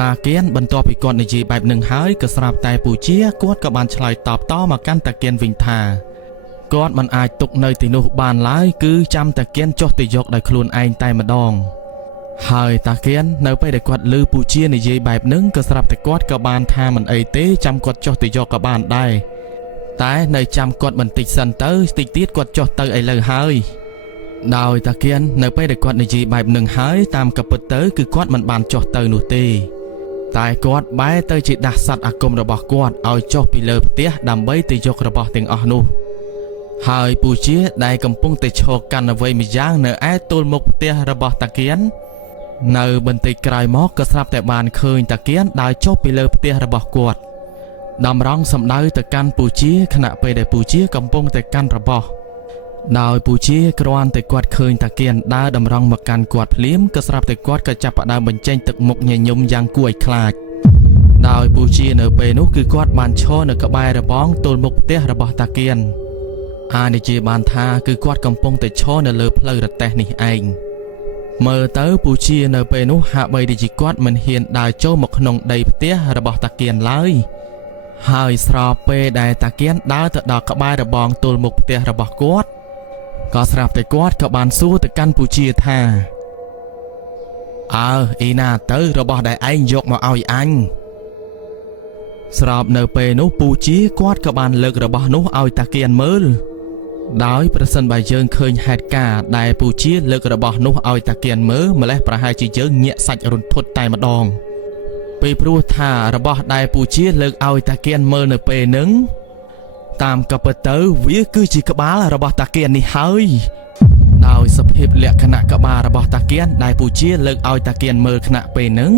តាគៀនបន្ទាប់ពីគាត់និយាយបែបនឹងហើយក៏ស្រាប់តែពូជាគាត់ក៏បានឆ្លើយតបតមកកាន់តាគៀនវិញថាគាត់មិនអាចទុកនៅទីនោះបានឡើយគឺចាំតាគៀនចុះទៅយកដោយខ្លួនឯងតែម្ដង ហើយតាគៀននៅពេលដែលគាត់ឮពូជានិយាយបែបហ្នឹងក៏ស្រាប់តែគាត់ក៏បានថាមិនអីទេចាំគាត់ចុះទៅយកក៏បានដែរតែនៅចាំគាត់បន្តិចសិនទៅតិចទៀតគាត់ចុះទៅឥឡូវហើយដោយតាគៀននៅពេលដែលគាត់និយាយបែបហ្នឹងហើយតាមកពិតទៅគឺគាត់មិនបានចុះទៅនោះទេតែគាត់បែរទៅជាដាស់សត្វអាគមរបស់គាត់ឲ្យចុះពីលើផ្ទះដើម្បីទៅយករបស់ទាំងអស់នោះហើយពូជាដែលកំពុងតែឈរកាន់អ្វីម្យ៉ាងនៅឯទល់មុខផ្ទះរបស់តាគៀននៅបន្តិចក្រោយមកក៏ស្រាប់តែបានឃើញតាគៀនដើរចុះពីលើផ្ទះរបស់គាត់តម្រង់សម្ដៅទៅកាន់ពូជាខណៈពេលដែលពូជាកំពុងតែកាន់របស់ដោយពូជាគ្រាន់តែគាត់ឃើញតាគៀនដើរតម្រង់មកកាន់គាត់ភ្លាមក៏ស្រាប់តែគាត់ក៏ចាប់ផ្ដើមបញ្ចេញទឹកមុខញញឹមយ៉ាងគួរឲ្យខ្លាចដោយពូជានៅពេលនោះគឺគាត់បានឈរនៅក្បែររបងទល់មុខផ្ទះរបស់តាគៀនអានិយាយបានថាគឺគាត់កំពុងតែឈរនៅលើផ្លូវរទេះនេះឯងមើលទៅពូជានៅពេលនោះហាក់បីដូចជាគាត់មិនហ៊ានដើរចូលមកក្នុងដីផ្ទះរបស់តាគៀនឡើយហើយស្របពេលដែលតាគៀនដើរទៅដល់ក្បែររបងទល់មុខផ្ទះរបស់គាត់ក៏ស្រាប់តែគាត់ក៏បានសួរទៅកាន់ពូជាថាអើអីណាទៅរបស់ដែលឯងយកមកឲ្យអញស្របនៅពេលនោះពូជាគាត់ក៏បានលើករបស់នោះឲ្យតាគៀនមើលដោយប្រសិនបើយើងឃើញហេតុការណ៍ដែលពូជាលើករបស់នោះឲ្យតាគៀនមើលម្លេះប្រហែលជាយើងញាក់សាច់រន្ធត់តែម្ដងពីព្រោះថារបស់ដែលពូជាលើកឲ្យតាគៀនមើលនៅពេលហ្នឹងតាមក៏ពិតទៅវាគឺជាក្បាលរបស់តាគៀននេះហើយដោយសភាពលក្ខណៈក្បាលរបស់តាគៀនដែលពូជាលើកឲ្យតាគៀនមើលខណៈពេលហ្នឹង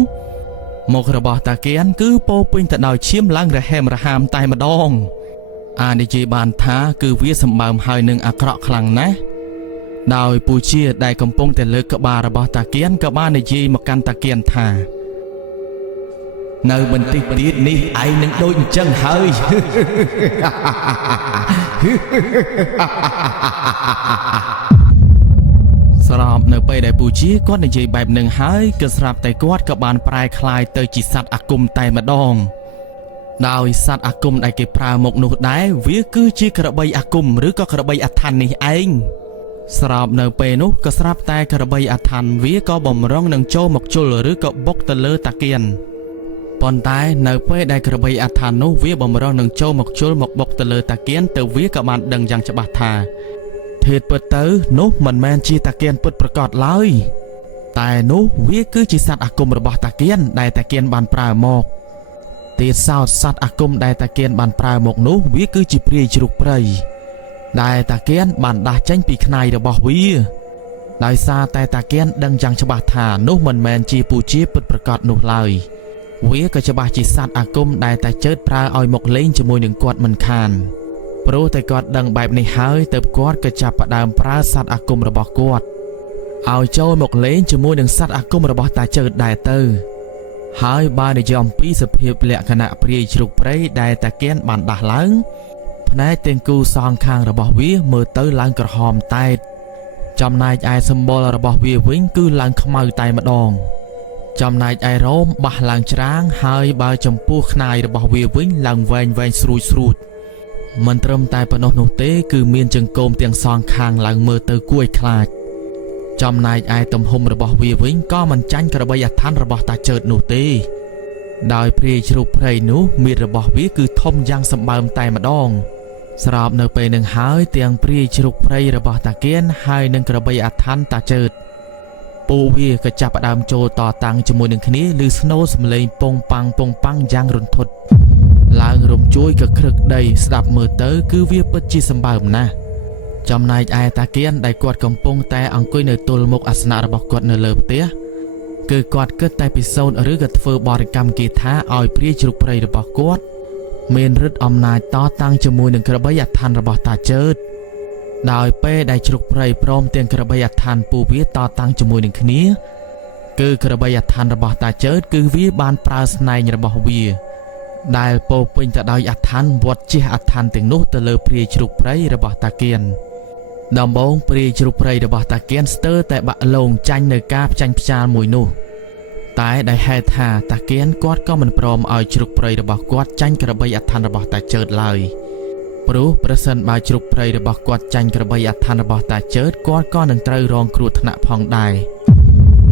មុខរបស់តាគៀនគឺពោពេញទៅដោយឈាមឡើងរហែមរហាមតែម្ដងអានិយាយបានថាគឺវាសម្បើមហើយនឹងអាក្រក់ខ្លាំងណាស់ដោយពូជាដែលកំពុងតែលើកក្បាលរបស់តាគៀនក៏បាននិយាយមកកាន់តាគៀនថានៅបន្តិចទៀតនេះឯងនឹងដូចអញ្ចឹងហើយស្របនៅពេលដែលពូជាគាត់និយាយបែបនឹងហើយក៏ស្រាប់តែគាត់ក៏បានប្រែคล้ายទៅជាសត្វអាគមតែម្ដងដោយសត្វអាគមដែលគេប្រើមកនោះដែរវាគឺជាក្របីអាគមឬក៏ក្របីអាថ័ននេះឯងស្របនៅពេលនោះក៏ស្រាប់តែក្របីអាថ័នវាក៏បំរុងនឹងចូលមកជុលឬក៏បុកទៅលើតាគៀនប៉ុន្តែនៅពេលដែលក្របីអាថ័ននោះវាបំរុងនឹងចូលមកជុលមកបុកទៅលើតាគៀនទៅវាក៏បានដឹងយ៉ាងច្បាស់ថាធេតុពិតទៅនោះមិនមែនជាតាគៀនពិតប្រាកដឡើយតែនោះវាគឺជាសត្វអាគមរបស់តាគៀនដែលតាគៀនបានប្រើមកទៀតសោតសត្វអាគមដែលតាគៀនបានប្រើមកនោះវាគឺជាព្រាយជ្រូកព្រៃដែលតាគៀនបានដាស់ចេញពីខ្នាយរបស់វាដោយសារតែតាគៀនដឹងយ៉ាងច្បាស់ថានោះមិនមែនជាពូជាពិតប្រាកដនោះឡើយវាក៏ច្បាស់ជាសត្វអាគមដែលតាជើតប្រើឲ្យមកលេងជាមួយនឹងគាត់មិនខានព្រោះតែគាត់ដឹងបែបនេះហើយទើបគាត់ក៏ចាប់ផ្ដើមប្រើសត្វអាគមរបស់គាត់ឲ្យចូលមកលេងជាមួយនឹងសត្វអាគមរបស់តាជើតដែរទៅហើយបើនិយាយអំពីសភាពលក្ខណៈព្រាយជ្រូកព្រៃដែលតាគៀនបានដាស់ឡើងផ្នែកទាំងគូសងខាងរបស់វាមើលទៅឡើងក្រហមតែតចំណែកឯសម្បុររបស់វាវិញគឺឡើងខ្មៅតែម្ដងចំណែកឯរោមបះឡើងច្រាងហើយបើចំពោះខ្នាយរបស់វាវិញឡើងវែងស្រួចមិនត្រឹមតែប៉ុណ្ណោះនោះទេគឺមានចង្កូមទាំងសងខាងឡើងមើលទៅគួរឲ្យខ្លាចចំណែកឯទំហំរបស់វាវិញក៏មិនចាញ់ក្របីអាថ័នរបស់តាជើតនោះទេដោយព្រាយជ្រូកព្រៃនោះមានរបស់វាគឺធំយ៉ាងសម្បើមតែម្ដងស្របនៅពេលនឹងហើយទាំងព្រាយជ្រូកព្រៃរបស់តាគៀនហើយនឹងក្របីអាថ័នតាជើតពួកវាក៏ចាប់ផ្ដើមចូលតតាំងជាមួយនឹងគ្នាឬស្នូសំឡេងពងប៉ាំងយ៉ាងរន្ធត់ឡើងរំជួយក៏ក្រឹកដីស្ដាប់មើលទៅគឺវាពិតជាសម្បើមណាស់ចំណែកឯតាគៀនដែលគាត់កំពុងតែអង្គុយនៅទល់មុខអាសនៈរបស់គាត់នៅលើផ្ទះគឺគាត់គិតតែពិសោធន៍ឬក៏ធ្វើបរិកម្មគាថាឲ្យព្រាយជ្រូកព្រៃរបស់គាត់មានឫទ្ធិអំណាចតតាំងជាមួយនឹងក្របីអាថ័នរបស់តាជើតដោយពេលដែលជ្រូកព្រៃព្រមទាំងក្របីអាថ័នពូវាតតាំងជាមួយនឹងគ្នាគឺក្របីអាថ័នរបស់តាជើតគឺវាបានប្រើស្នែងរបស់វាដែលពោពេញទៅដោយអាថ័នវត្តជះអាថ័នទាំងនោះទៅលើព្រាយជ្រូកព្រៃរបស់តាគៀនដំបូងព្រាយជ្រូកព្រៃរបស់តាគៀនស្ទើរតែបាក់លងចាញ់នៅការផ្ចាញ់ផ្ចាលមួយនោះតែដែលហេតុថាតាគៀនគាត់ក៏មិនព្រមឲ្យជ្រូកព្រៃរបស់គាត់ចាញ់ក្របីអាថ័នរបស់តាជើតឡើយព្រោះប្រសិនបើជ្រូកព្រៃរបស់គាត់ចាញ់ក្របីអាថ័នរបស់តាជើតគាត់ក៏នឹងត្រូវរងគ្រោះថ្នាក់ផងដែរ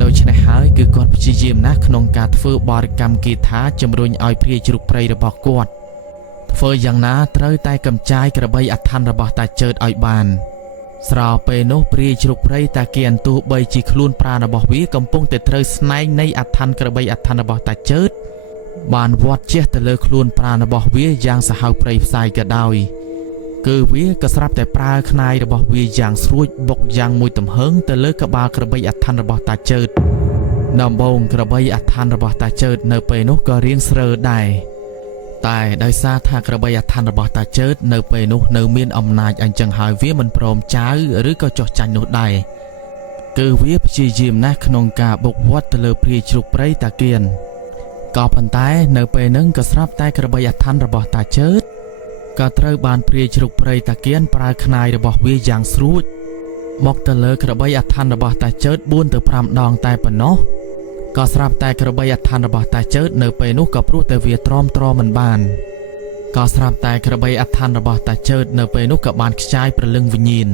ដូច្នេះហើយគឺគាត់ព្យាយាមណាស់ក្នុងការធ្វើបរិកម្មគាថាជំរុញឲ្យព្រាយជ្រូកព្រៃរបស់គាត់ធ្វើយ៉ាងណាត្រូវតែកម្ចាយក្របីអធិនរបស់តាជើតឲ្យបានស្របពេលនោះព្រាយជ្រូកព្រៃតាគៀនទោះបីជាខ្លួនប្រាណរបស់វាកំពុងតែត្រូវស្នែងនៃអធិនក្របីអធិនរបស់តាជើតបានវត្តជះទៅលើខ្លួនប្រាណរបស់វាយ៉ាងសាហាវព្រៃផ្សាយក៏ដោយគឺវាក៏ស្រាប់តែប្រើខ្នាយរបស់វាយ៉ាងស្រួចបុកយ៉ាងមួយទំហឹងទៅលើក្បាលក្របីអធិនរបស់តាជើតដំបូងក្របីអធិនរបស់តាជើតនៅពេលនោះក៏រៀងស្រើដែរតែដោយសារថាក្របីអធិនរបស់តាជើតនៅពេលនោះនៅមានអំណាចអញ្ចឹងហើយវាមិនព្រមចៅឬក៏ចោះចាញ់នោះដែរគឺវាព្យាយាមណាស់ក្នុងការបុកវត្តទៅលើព្រាយជ្រូកព្រៃតាគៀនក៏ប៉ុន្តែនៅពេលហ្នឹងក៏ស្រាប់តែក្របីអធិនរបស់តាជើតក៏ត្រូវបានព្រាយជ្រូកព្រៃតាគៀនប្រើខ្នាយរបស់វាយ៉ាងស្រួចមកទៅលើក្របីអធិនរបស់តាជើត4ទៅ5ដងតែប៉ុណ្ណោះក៏ស្រាប់តែក្របីអធិនរបស់តាជើតនៅពេលនោះក៏ព្រោះតែវាទ្រាំទ្រមិនបានក៏ស្រាប់តែក្របីអធិនរបស់តាជើតនៅពេលនោះក៏បានខ្ចាយព្រលឹងវិញ្ញាណ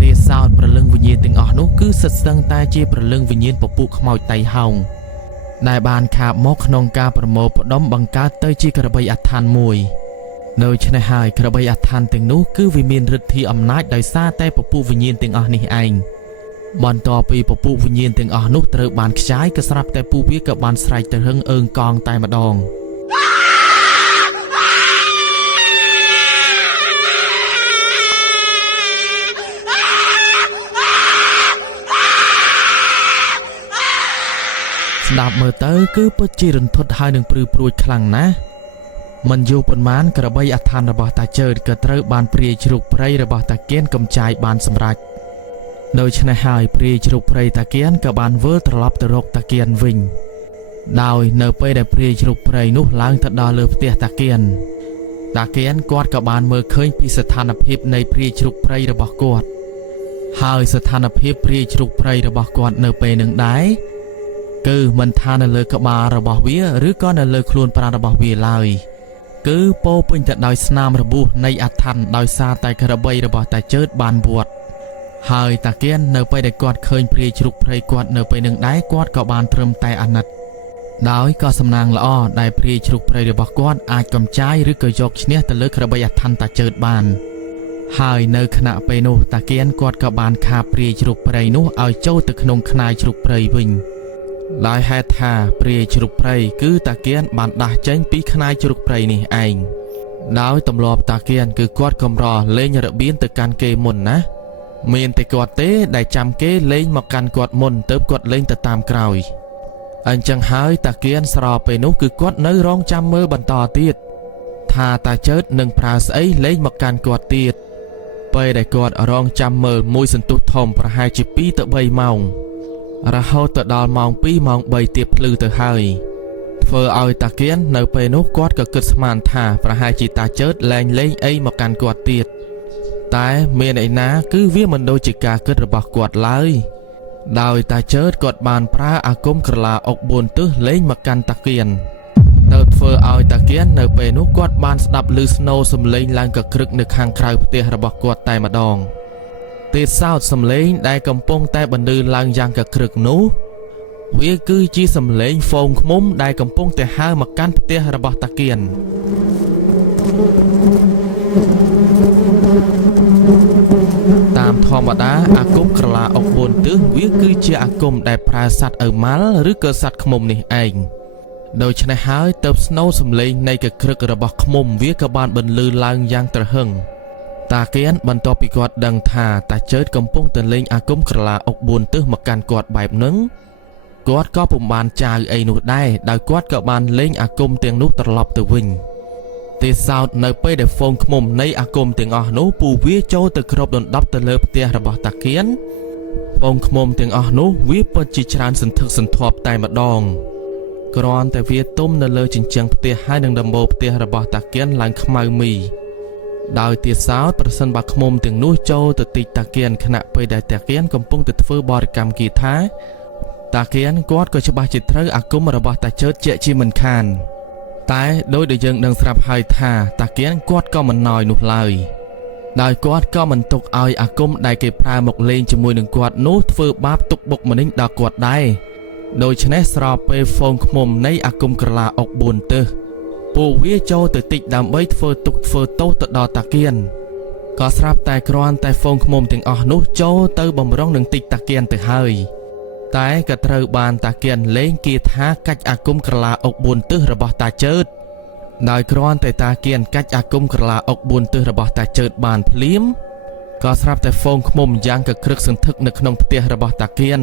ទេសោតព្រលឹងវិញ្ញាណទាំងអស់នោះគឺសិតស្ទឹងតែជាព្រលឹងវិញ្ញាណពពួកខ្មោចតៃហោងដែលបានខាបមកក្នុងការប្រមូលផ្ដុំបង្កើតទៅជាក្របីអធិនមួយដូច្នេះហើយក្របីអធិនទាំងនោះគឺវាមានឫទ្ធិអំណាចដោយសារតែពពួកវិញ្ញាណទាំងអស់នេះឯងបន្ទាប់ពីពពួកវិញ្ញាណទាំងអស់នោះត្រូវបានខ្ចាយក៏ស្រាប់តែពួកវាក៏បានស្រែកទៅរឹងអើងកងតែម្ដងស្ដាប់មើលទៅគឺពិតជារន្ធត់ហើយនឹងព្រឺព្រួចខ្លាំងណាស់មិនយូរប៉ុន្មានក្របីអធិនរបស់តាជើតក៏ត្រូវបានព្រាយជ្រូកព្រៃរបស់តាគៀនកំចាយបានសម្រេចដូច្នេះហើយព្រាយជ្រូកព្រៃតាគៀនក៏បានវិលត្រឡប់ទៅរកតាគៀនវិញដោយនៅពេលដែលព្រាយជ្រូកព្រៃនោះឡើងទៅដល់លើផ្ទះតាគៀនគាត់ក៏បានមើលឃើញពីស្ថានភាពនៃព្រាយជ្រូកព្រៃរបស់គាត់ហើយស្ថានភាពព្រាយជ្រូកព្រៃរបស់គាត់នៅពេលនឹងដែរគឺមិនថានៅលើក្បាលរបស់វាឬក៏នៅលើខ្លួនប្រាណរបស់វាឡើយគឺពោពេញទៅដោយស្នាមរបួសនៃអធិនដោយសារតែក្របីរបស់តាជើតបានវត្តហើយតាគៀននៅពេលដែលគាត់ឃើញព្រាយជ្រូកព្រៃគាត់នៅពេលនឹងដែរគាត់ក៏បានត្រឹមតែអាណិតដោយក៏សំណាងល្អដែលព្រាយជ្រូកព្រៃរបស់គាត់អាចកំចាយឬក៏យកឈ្នះទៅលើក្របីអធិនតាជើតបានហើយនៅខណៈពេលនោះតាគៀនគាត់ក៏បានខាបព្រាយជ្រូកព្រៃនោះឲ្យចូលទៅក្នុងខ្នាយជ្រូកព្រៃវិញដោយហេតុថាព្រាយជ្រូកព្រៃគឺតាគៀនបានដាស់ចេញពីខ្នាយជ្រូកព្រៃនេះឯងដោយទម្លាប់តាគៀនគឺគាត់កម្រលេងរបៀនទៅកាន់គេមុនណាមានតែគាត់ទេដែលចាំគេលេងមកកាន់គាត់មុនទៅគាត់លេងទៅតាមក្រោយអញ្ចឹងហើយតាគៀនស្របពេលនោះគឺគាត់នៅរងចាំមើលបន្តទៀតថាតាជើតនឹងប្រើស្អីលេងមកកាន់គាត់ទៀតពេលដែលគាត់រងចាំមើលមួយសន្ទុះធំប្រហែលជា2ទៅ3ម៉ោងរហូតទៅដល់ម៉ោង2ម៉ោង3ទៀតភ្លឺទៅហើយធ្វើឲ្យតាគៀននៅពេលនោះគាត់ក៏គិតស្មានថាប្រហែលជាតាជើតលែងលេងអីមកកាន់គាត់ទៀតតែមានឯណាគឺវាមិនដូចជាការគិតរបស់គាត់ឡើយដោយតាជើតគាត់បានប្រើអាគមក្រឡាអុក4ទិសលេងមកកាន់តាគៀនទៅធ្វើឲ្យតាគៀននៅពេលនោះគាត់បានស្ដាប់ឮស្នូរសំឡេងឡើងកក្រឹកនៅខាងក្រៅផ្ទះរបស់គាត់តែម្ដងទេសោតសំឡេងដែលកំពុងតែបន្លឺឡើងយ៉ាងកក្រឹកនោះវាគឺជាសំឡេងហ្វូងឃ្មុំដែលកំពុងតែហើរមកកាន់ផ្ទះរបស់តាគៀនតាមធម្មតាអាគមក្រឡាអុក4ទិសវាគឺជាអាគមដែលប្រើសត្វឪម៉ាល់ឬក៏សត្វឃ្មុំនេះឯងដូច្នេះហើយទៅស្នូរសំឡេងនៃកក្រឹករបស់ឃ្មុំវាក៏បានបន្លឺឡើងយ៉ាងត្រហឹងតាគៀនបន្ទាប់ពីគាត់ដឹងថាតាជើតកំពុងតែលេងអាគមក្រឡាអុក4ទិសមកកាន់គាត់បែបហ្នឹងគាត់ក៏ពុំបានចៅអីនោះដែរដោយគាត់ក៏បានលេងអាគមទាំងនោះត្រឡប់ទៅវិញទេសសោតនៅពេលដែលហ្វូងឃ្មុំនៃអាគមទាំងអស់នោះពូវាចូលទៅគ្របដណ្ដប់ទៅលើផ្ទះរបស់តាគៀនហ្វូងឃ្មុំទាំងអស់នោះវាពិតជាច្រើនសន្ធឹកសន្ធាប់តែម្ដងគ្រាន់តែវាទុំនៅលើជញ្ជាំងផ្ទះហើយនឹងដំបូលផ្ទះរបស់តាគៀនឡើងខ្មៅមីដោយទេសសោតប្រសិនបើឃ្មុំទាំងនោះចូលទៅទីតាគៀនខណៈពេលដែលតាគៀនកំពុងតែធ្វើបរិកម្មគាថាតាគៀនគាត់ក៏ច្បាស់ជាត្រូវអាគមរបស់តាជើតជាក់ជាមិនខានតែដោយដែលយើងដឹងស្រាប់ហើយថាតាគៀនគាត់ក៏មិនណយនោះឡើយ ដោយគាត់ក៏មិនទុកឲ្យអាគមដែលគេប្រើមកលេងជាមួយនឹងគាត់នោះធ្វើបាបទុកបុកម្នេញដល់គាត់ដែរដូច្នេះស្របពេលហ្វូងឃ្មុំនៃអាគមក្រឡាអុក4ទិសពួកវាចូលទៅតិចដើម្បីធ្វើទុកធ្វើទោសទៅដល់តាគៀនក៏ស្រាប់តែគ្រាន់តែហ្វូងឃ្មុំទាំងអស់នោះចូលទៅបំរុងនឹងតិចតាគៀនទៅហើយតែក៏ត្រូវបានតាគៀនលេងគាថាកាច់អាគមក្រឡាអុក4ទិសរបស់តាជើតដោយគ្រាន់តែតាគៀនកាច់អាគមក្រឡាអុក4ទិសរបស់តាជើតបានភ្លាមក៏ស្រាប់តែហ្វូងឃ្មុំយ៉ាងកក្រឹកសន្ធឹកនៅក្នុងផ្ទះរបស់តាគៀន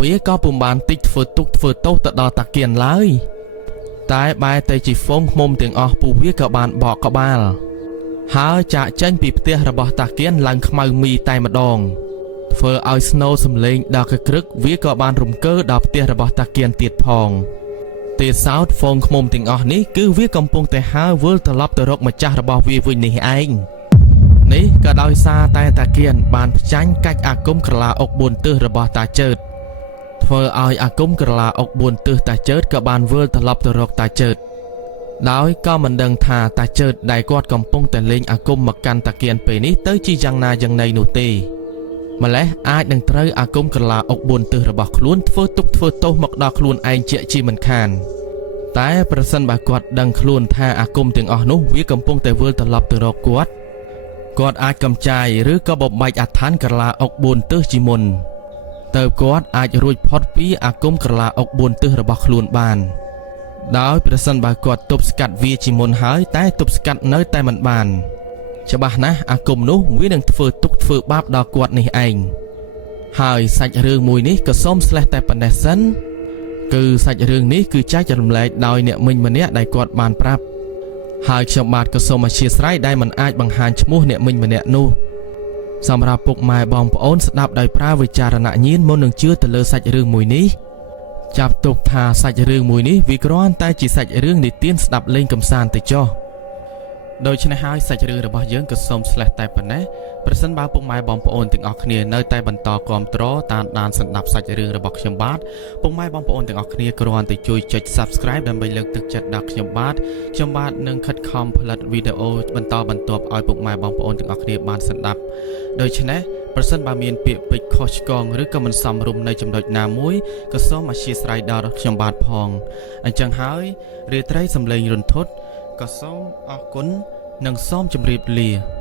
វាក៏ពុំបានតិចធ្វើទុកធ្វើទោសទៅដល់តាគៀនឡើយតែបែរទៅជាហ្វូងឃ្មុំទាំងអស់ពួកវាក៏បានបកក្បាលហើយចាក់ចេញពីផ្ទះរបស់តាគៀនឡើងខ្មៅមីតែម្ដងធ្វើឲ្យស្នូសំលេងដល់កក្រឹកវាក៏បានរំកើដល់ផ្ទះរបស់តាគៀនទៀតផងទេសោតហ្វូងឃ្មុំទាំងអស់នេះគឺវាកំពុងតែហើរវិលត្រឡប់ទៅរកម្ចាស់របស់វាវិញនេះឯងនេះក៏ដោយសារតែតាគៀនបានផ្ចាញ់កាច់អាគមក្រឡាអុក4ទិសរបស់តាជើតធ្វើឲ្យអាគមក្រឡាអុក4ទិសតាជើតក៏បានវិលត្រឡប់ទៅរកតាជើតដោយក៏មិនដឹងថាតាជើតដែលគាត់កំពុងតែលេងអាគមមកកាន់តាគៀនពេលនេះទៅជាយ៉ាងណាយ៉ាងណីនោះទេម្លេះអាចនឹងត្រូវអាគមក្រឡាអុក4ទិសរបស់ខ្លួនធ្វើទុកធ្វើទោសមកដល់ខ្លួនឯងជាជាមិនខានតែប្រសិនបើគាត់ដឹងខ្លួនថាអាគមទាំងអស់នោះវាកំពុងតែវិលត្រឡប់ទៅរកគាត់អាចកំចាយឬក៏បំបែកអាឋានក្រឡាអុក4ទិសជាមុនទៅគាត់អាចរួចផុតពីអាគមក្រឡាអុក4ទិសរបស់ខ្លួនបានដោយប្រសិនបើគាត់ទប់ស្កាត់វាជាមុនហើយតែទប់ស្កាត់នៅតែមិនបានច្បាស់ណាស់អាគមនោះវានឹងធ្វើទុកធ្វើបាបដល់គាត់នេះឯងហើយសាច់រឿងមួយនេះក៏សូមស្លេះតែប៉ុណ្ណេះសិនគឺសាច់រឿងនេះគឺចែករំលែកដោយអ្នកមិញម្នាក់ដែលគាត់បានប្រាប់ហើយខ្ញុំបាទក៏សូមអធិស្ឋានដែលមិនអាចបង្ហាញឈ្មោះអ្នកមិញម្នាក់នោះសម្រាប់ពុកម៉ែបងប្អូនស្ដាប់ដោយប្រើវិចារណញ្ញាណមុននឹងជឿទៅលើសាច់រឿងមួយនេះចាប់ទុកថាសាច់រឿងមួយនេះវាគ្រាន់តែជាសាច់រឿងនិទានស្ដាប់លេងកម្សាន្តទៅចុះដូច្នេះហើយសាច់រឿងរបស់យើងក៏សូមស្លេះតែប៉ុណ្ណេះប្រសិនបើពុកម៉ែបងប្អូនទាំងអស់គ្នានៅតែបន្តគាំទ្រតាមដានស្ដាប់សាច់រឿងរបស់ខ្ញុំបាទពុកម៉ែបងប្អូនទាំងអស់គ្នាគ្រាន់តែជួយចុច Subscribe ដើម្បីលើកទឹកចិត្តដល់ខ្ញុំបាទនឹងខិតខំផលិតវីដេអូបន្តបន្ទាប់ឲ្យពុកម៉ែបងប្អូនទាំងអស់គ្នាបានស្ដាប់ដូច្នេះប្រសិនបើមានពាក្យពេចន៍ខុសឆ្គងឬក៏មិនសមរម្យនៅចំណុចណាមួយក៏សូមអធិស្ឋានដល់ខ្ញុំបាទផងអញ្ចឹងហើយរាត្រីសំឡេងរន្ធត់ក៏សូមអរគុណនិងសូមជម្រាបលា